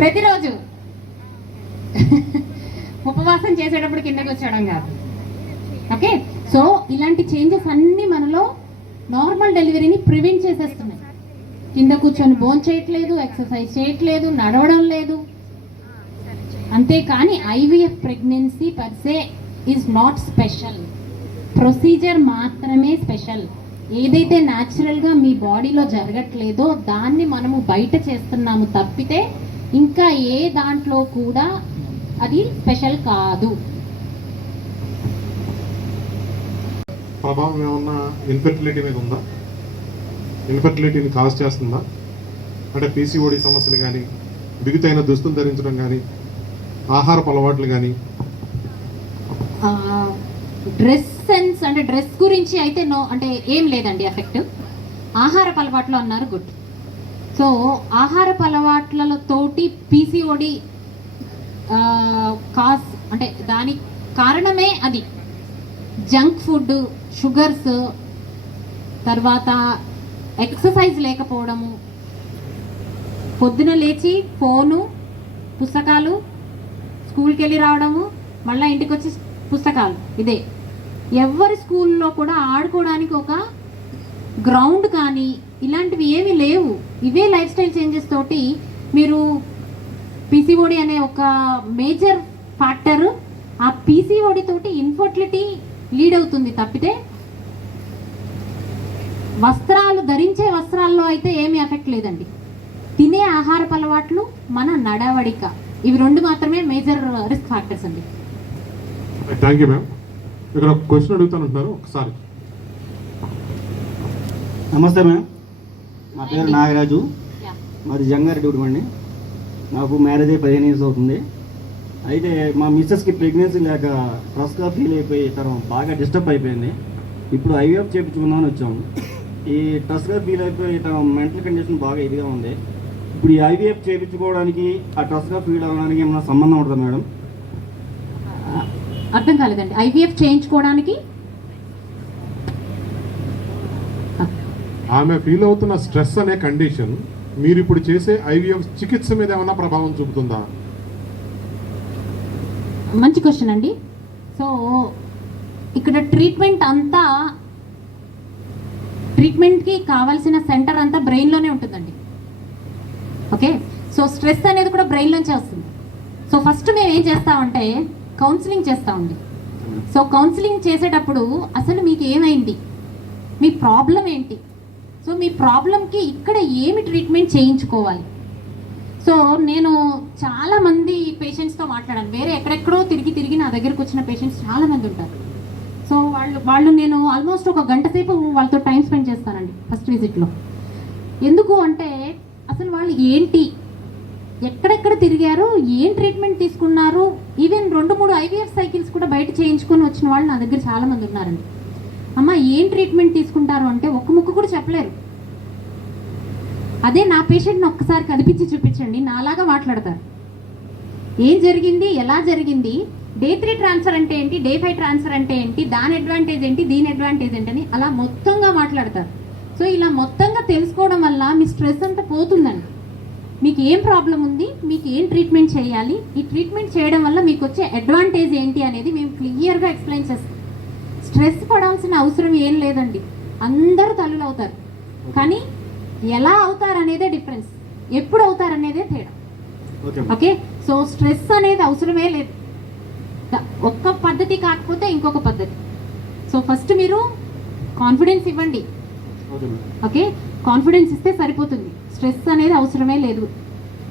ప్రతిరోజు ఉపవాసం చేసేటప్పుడు కిందకు వచ్చేయడం కాదు. ఓకే, సో ఇలాంటి చేంజెస్ అన్నీ మనలో నార్మల్ డెలివరీని ప్రివెంట్ చేసేస్తున్నాయి. కింద కూర్చొని భోంచేయట్లేదు, ఎక్సర్సైజ్ చేయట్లేదు, నడవడం లేదు. అంతేకాని IVF pregnancy per se is not special, procedure మాత్రమే స్పెషల్. ఏదైతే న్యాచురల్గా మీ బాడీలో జరగట్లేదో దాన్ని మనము బయట చేస్తున్నాము తప్పితే ఇంకా ఏ దాంట్లో కూడా అది స్పెషల్ కాదు. ప్రభావం ఏమన్నా ఇన్ఫెర్టిలిటీ మీద ఉందా? ఇన్ఫెర్టిలిటీని కాజ్ చేస్తుందా? అంటే పీసీఓడి సమస్యలు కానీ, బిగుతైన దుస్తులు ధరించడం కానీ, ఆహారపు అలవాట్లు కానీ? డ్రెస్ సెన్స్ అంటే డ్రెస్ గురించి అయితే నో, అంటే ఏం లేదండి ఎఫెక్ట్. ఆహారపు అలవాట్లు అన్నారు, గుడ్. సో ఆహారపు అలవాట్లతోటి పీసీఓడి కాజ్ అంటే దాని కారణమే అది జంక్ ఫుడ్, షుగర్స్, తర్వాత ఎక్సర్సైజ్ లేకపోవడము, పొద్దున లేచి ఫోను, పుస్తకాలు, స్కూల్కి వెళ్ళి రావడము, మళ్ళీ ఇంటికి వచ్చి పుస్తకాలు. ఇదే ఎవరి స్కూల్లో కూడా ఆడుకోవడానికి ఒక గ్రౌండ్ కానీ ఇలాంటివి ఏమీ లేవు. ఇవే లైఫ్ స్టైల్ చేంజెస్ తోటి మీరు పీసీఓడి అనే ఒక మేజర్ ఫ్యాక్టర్, ఆ పీసీఓడి తోటి ఇన్ఫర్టిలిటీ లీడ్ అవుతుంది తప్పితే ధరించే వస్త్రాల్లో అయితే ఏమీ ఎఫెక్ట్ లేదండి. తినే ఆహారపు అలవాట్లు, మన నడవడిక, ఇవి 2 మాత్రమే మేజర్ రిస్క్ ఫ్యాక్టర్స్ అండి. Thank you ma'am. ఇక్కడ ఒక క్వశ్చన్ అడుగుతానంటున్నారు, ఒకసారి. నమస్తే మ్యామ్, నా పేరు నాగరాజు, మాది జంగారెడ్డి అండి. నాకు మ్యారేజ్ అయ్యి 15 years అవుతుంది. అయితే మా మిస్సెస్కి ప్రెగ్నెన్సీ లేక ఫ్రెష్గా ఫీల్ అయిపోయి తను బాగా డిస్టర్బ్ అయిపోయింది. ఇప్పుడు ఐవీఎఫ్ చేయించుకుందామని వచ్చాము. ఈ ట్రస్ట్గా ఫీల్ అయిపోయి తన మెంటల్ కండిషన్ బాగా ఇదిగా ఉంది. ఇప్పుడు ఈ ఐవీఎఫ్ చేయించుకోవడానికి ఆ ట్రస్ట్గా ఫీల్ అవ్వడానికి ఏమైనా సంబంధం ఉంటుందా మేడం? అర్థం కాలేదండి. ఐవీఎఫ్ చేయించుకోవడానికి ఆమె ఫీల్ అవుతున్న స్ట్రెస్ అనే కండిషన్ మీరు ఇప్పుడు చేసే ఐవీఎఫ్ చికిత్స మీద ఏమైనా ప్రభావం చూపుతుందా? మంచి క్వశ్చన్ అండి. సో ఇక్కడ ట్రీట్మెంట్కి కావాల్సిన సెంటర్ అంతా బ్రెయిన్లోనే ఉంటుందండి. ఓకే, సో స్ట్రెస్ అనేది కూడా బ్రెయిన్లోంచే వస్తుంది. సో ఫస్ట్ మేము ఏం చేస్తామంటే కౌన్సిలింగ్ చేస్తామండి. సో కౌన్సిలింగ్ చేసేటప్పుడు అసలు మీకు ఏమైంది, మీ ప్రాబ్లం ఏంటి, సో మీ ప్రాబ్లంకి ఇక్కడ ఏమి ట్రీట్మెంట్ చేయించుకోవాలి. సో నేను చాలామంది పేషెంట్స్తో మాట్లాడాను, వేరే ఎక్కడెక్కడో తిరిగి నా దగ్గరకు వచ్చిన పేషెంట్స్ చాలామంది ఉంటారు. సో వాళ్ళు నేను ఆల్మోస్ట్ 1 గంట సేపు వాళ్ళతో టైం స్పెండ్ చేస్తానండి ఫస్ట్ విజిట్లో. ఎందుకు అంటే అసలు వాళ్ళు ఏంటి, ఎక్కడెక్కడ తిరిగారు, ఏం ట్రీట్మెంట్ తీసుకున్నారు, ఈవెన్ 2-3 ఐవీఎఫ్ సైకిల్స్ కూడా బయట చేయించుకొని వచ్చిన వాళ్ళు నా దగ్గర చాలామంది ఉన్నారండి. అమ్మ ఏం ట్రీట్మెంట్ తీసుకుంటారు అంటే ఒక్క ముక్క కూడా చెప్పలేరు. అదే నా పేషెంట్ని ఒక్కసారి కనిపించి చూపించండి, నాలాగా మాట్లాడతారు. ఏం జరిగింది, ఎలా జరిగింది, Day 3 ట్రాన్స్ఫర్ అంటే ఏంటి, Day 5 ట్రాన్స్ఫర్ అంటే ఏంటి, దాని అడ్వాంటేజ్ ఏంటి, దీని అడ్వాంటేజ్ ఏంటని అలా మొత్తంగా మాట్లాడతారు. సో ఇలా మొత్తంగా తెలుసుకోవడం వల్ల మీ స్ట్రెస్ అంతా పోతుందండి. మీకు ఏం ప్రాబ్లం ఉంది, మీకు ఏం ట్రీట్మెంట్ చేయాలి, ఈ ట్రీట్మెంట్ చేయడం వల్ల మీకు వచ్చే అడ్వాంటేజ్ ఏంటి అనేది మేము క్లియర్గా ఎక్స్ప్లెయిన్ చేస్తాం. స్ట్రెస్ పడాల్సిన అవసరం ఏం లేదండి, అందరూ తల్లులు అవుతారు. కానీ ఎలా అవుతారు అనేదే డిఫరెన్స్, ఎప్పుడు అవుతారు అనేదే తేడా. ఓకే, సో స్ట్రెస్ అనేది అవసరమే లేదు. ఒక్క పద్ధతి కాకపోతే ఇంకొక పద్ధతి. సో ఫస్ట్ మీరు కాన్ఫిడెన్స్ ఇవ్వండి, ఓకే మేడం. ఓకే, కాన్ఫిడెన్స్ ఇస్తే సరిపోతుంది. స్ట్రెస్ అనేది అవసరమే లేదు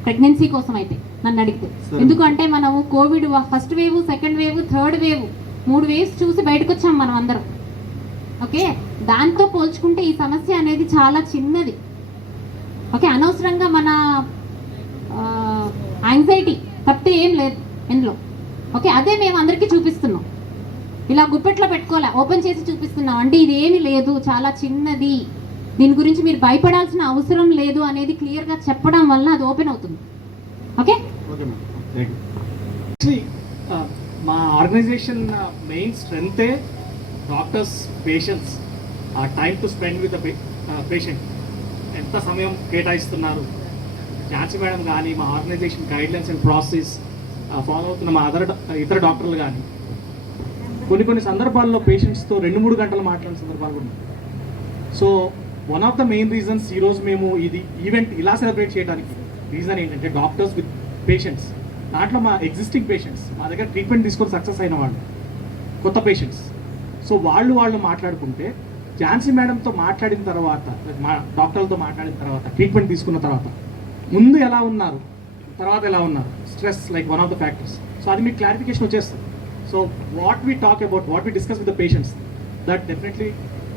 ప్రెగ్నెన్సీ కోసం అయితే నన్ను అడిగితే. సరే. ఎందుకంటే మనము Covid first wave, second wave, third wave, 3 waves చూసి బయటకు వచ్చాం మనం అందరం. ఓకే, దాంతో పోల్చుకుంటే ఈ సమస్య అనేది చాలా చిన్నది. ఓకే, అనవసరంగా మన యాంగ్జైటీ తప్పితే ఏం లేదు ఇందులో. ఓకే, అదే మేము అందరికీ చూపిస్తున్నాం, ఇలా గుప్పెట్లో పెట్టుకోలే, ఓపెన్ చేసి చూపిస్తున్నాం. అంటే ఇది ఏమి లేదు, చాలా చిన్నది, దీని గురించి మీరు భయపడాల్సిన అవసరం లేదు అనేది క్లియర్గా చెప్పడం వల్ల అది ఓపెన్ అవుతుంది. Okay, okay madam, thank you. Actually మా ఆర్గనైజేషన్ మెయిన్ స్ట్రెంతే డాక్టర్స్, పేషెంట్స్, ఆ time to spend with the patient, ఎంత సమయం కేటాయిస్తున్నారు. ఝాన్సీ మేడం కానీ మా organization guidelines and process follow అవుతున్న మా ఇతర డాక్టర్లు కానీ కొన్ని సందర్భాల్లో పేషెంట్స్తో 2-3 గంటలు మాట్లాడిన సందర్భాలు ఉన్నాయి. So one of the main reasons ఈరోజు మేము ఇది ఈవెంట్ ఇలా సెలబ్రేట్ చేయడానికి రీజన్ ఏంటంటే డాక్టర్స్ విత్ పేషెంట్స్, దాంట్లో మా ఎగ్జిస్టింగ్ పేషెంట్స్, మా దగ్గర ట్రీట్మెంట్ తీసుకొని సక్సెస్ అయిన వాళ్ళు, కొత్త పేషెంట్స్. సో వాళ్ళు మాట్లాడుకుంటే ఝాన్సీ మేడంతో మాట్లాడిన తర్వాత, మా డాక్టర్లతో మాట్లాడిన తర్వాత, ట్రీట్మెంట్ తీసుకున్న తర్వాత ముందు ఎలా ఉన్నారు, తర్వాత ఎలా ఉన్నారు, stress like one of the factors. So అది మీకు క్లారిఫికేషన్ వచ్చేస్తుంది. So what we talk about, what we discuss with the patients, that definitely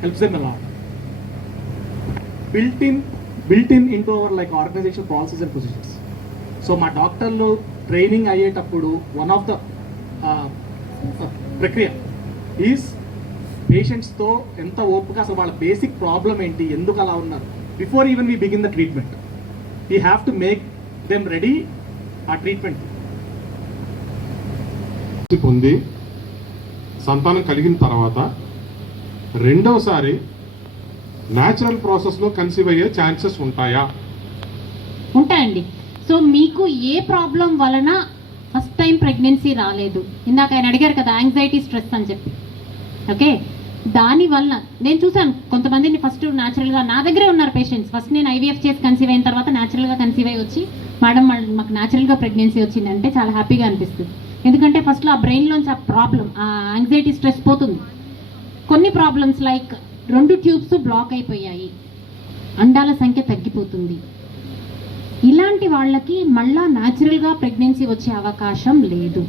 helps them a lot. built in into our like organizational policies and procedures. So మా డాక్టర్లు training అయ్యేటప్పుడు one of the ప్రక్రియ is పేషెంట్స్తో ఎంత ఓపిక, అసలు వాళ్ళ basic problem ఏంటి, ఎందుకు అలా ఉన్నారు, before even we begin the treatment we have to make them ready ఆ ట్రీట్మెంట్. పొంది సంతానం కలిగిన తర్వాత రెండవసారి న్యాచురల్ ప్రాసెస్లో కన్సీవ్ అయ్యే ఛాన్సెస్ ఉంటాయా? ఉంటాయండి. సో మీకు ఏ ప్రాబ్లం వలన ఫస్ట్ టైం ప్రెగ్నెన్సీ రాలేదు, ఇందాక ఆయన అడిగారు కదా యాంగ్జైటీ, స్ట్రెస్ అని చెప్పి. ఓకే, దానివల్ల నేను చూసాను కొంతమందిని ఫస్ట్ న్యాచురల్గా, నా దగ్గరే ఉన్నారు పేషెంట్స్, ఫస్ట్ నేను ఐవీఎఫ్ చేసి కన్సీవ్ అయిన తర్వాత న్యాచురల్గా కన్సీవ్ అయ్యి వచ్చి, మేడం మాకు న్యాచురల్గా ప్రెగ్నెన్సీ వచ్చింది అంటే చాలా హ్యాపీగా అనిపిస్తుంది. ఎందుకంటే ఫస్ట్లో ఆ బ్రెయిన్లోంచి ఆ ప్రాబ్లం, ఆ యాంగ్జైటీ, స్ట్రెస్ పోతుంది. కొన్ని ప్రాబ్లమ్స్ లైక్ 2 ట్యూబ్స్ బ్లాక్ అయిపోయాయి, అండాల సంఖ్య తగ్గిపోతుంది, ఇలాంటి వాళ్ళకి మళ్ళా న్యాచురల్గా ప్రెగ్నెన్సీ వచ్చే అవకాశం లేదు.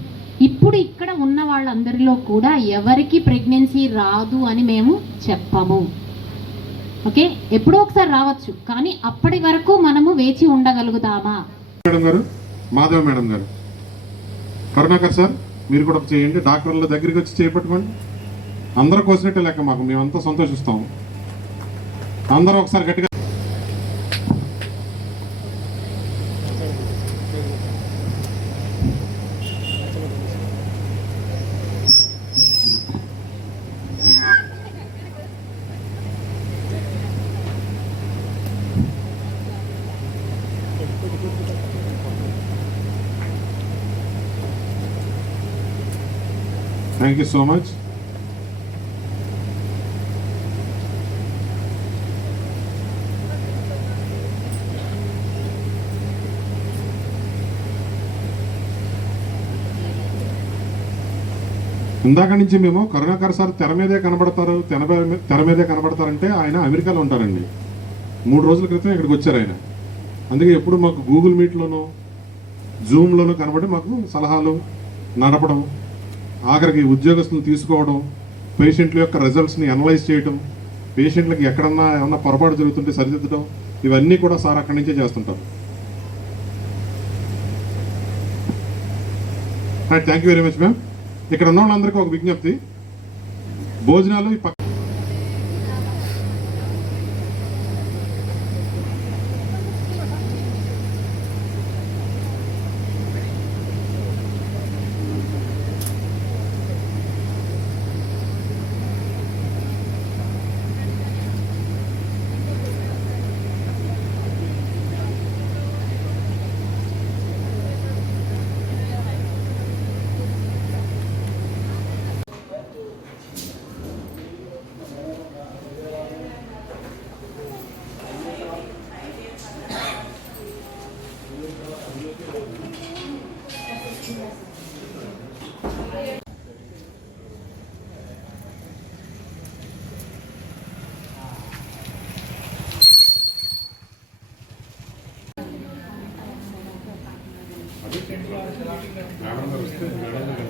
ఇప్పుడు ఇక్కడ ఉన్న వాళ్ళందరిలో కూడా ఎవరికి ప్రెగ్నెన్సీ రాదు అని మేము చెప్పము. ఓకే, ఎప్పుడో ఒకసారి రావచ్చు, కానీ అప్పటి వరకు మనము వేచి ఉండగలుగుతామా? మేడం గారు, మాధవ మేడం గారు, కరుణాకర్ సార్ మీరు కూడా చేయండి, డాక్టర్ల దగ్గరికి వచ్చి చేపట్టుకోండి. అందరూ కోసినట్టే లెక్క, మాకు మేమంతా సంతోషిస్తాము. అందరూ ఒకసారి గట్టిగా. Thank you so much. ఇందాక నుంచి మేము కరుణాకర్ సార్ తెర మీదే కనబడతారంటే ఆయన అమెరికాలో ఉంటారండి. 3 రోజుల క్రితం ఇక్కడికి వచ్చారు ఆయన. అందుకే ఎప్పుడు మాకు గూగుల్ మీట్లోనూ జూమ్లోనూ కనబడి మాకు సలహాలు నడపడం, ఆఖరికి ఉద్యోగస్తులు తీసుకోవడం, పేషెంట్ల యొక్క రిజల్ట్స్ని అనలైజ్ చేయడం, పేషెంట్లకి ఎక్కడన్నా ఏమన్నా పొరపాటు జరుగుతుంటే సరిదిద్దడం, ఇవన్నీ కూడా సార్ అక్కడి నుంచే చేస్తుంటారు. Thank you very much ma'am. ఇక్కడ ఉన్న వాళ్ళందరికీ ఒక విజ్ఞప్తి, భోజనాలు ఈ పక్క మేడం గారు వస్తే మేడం గారు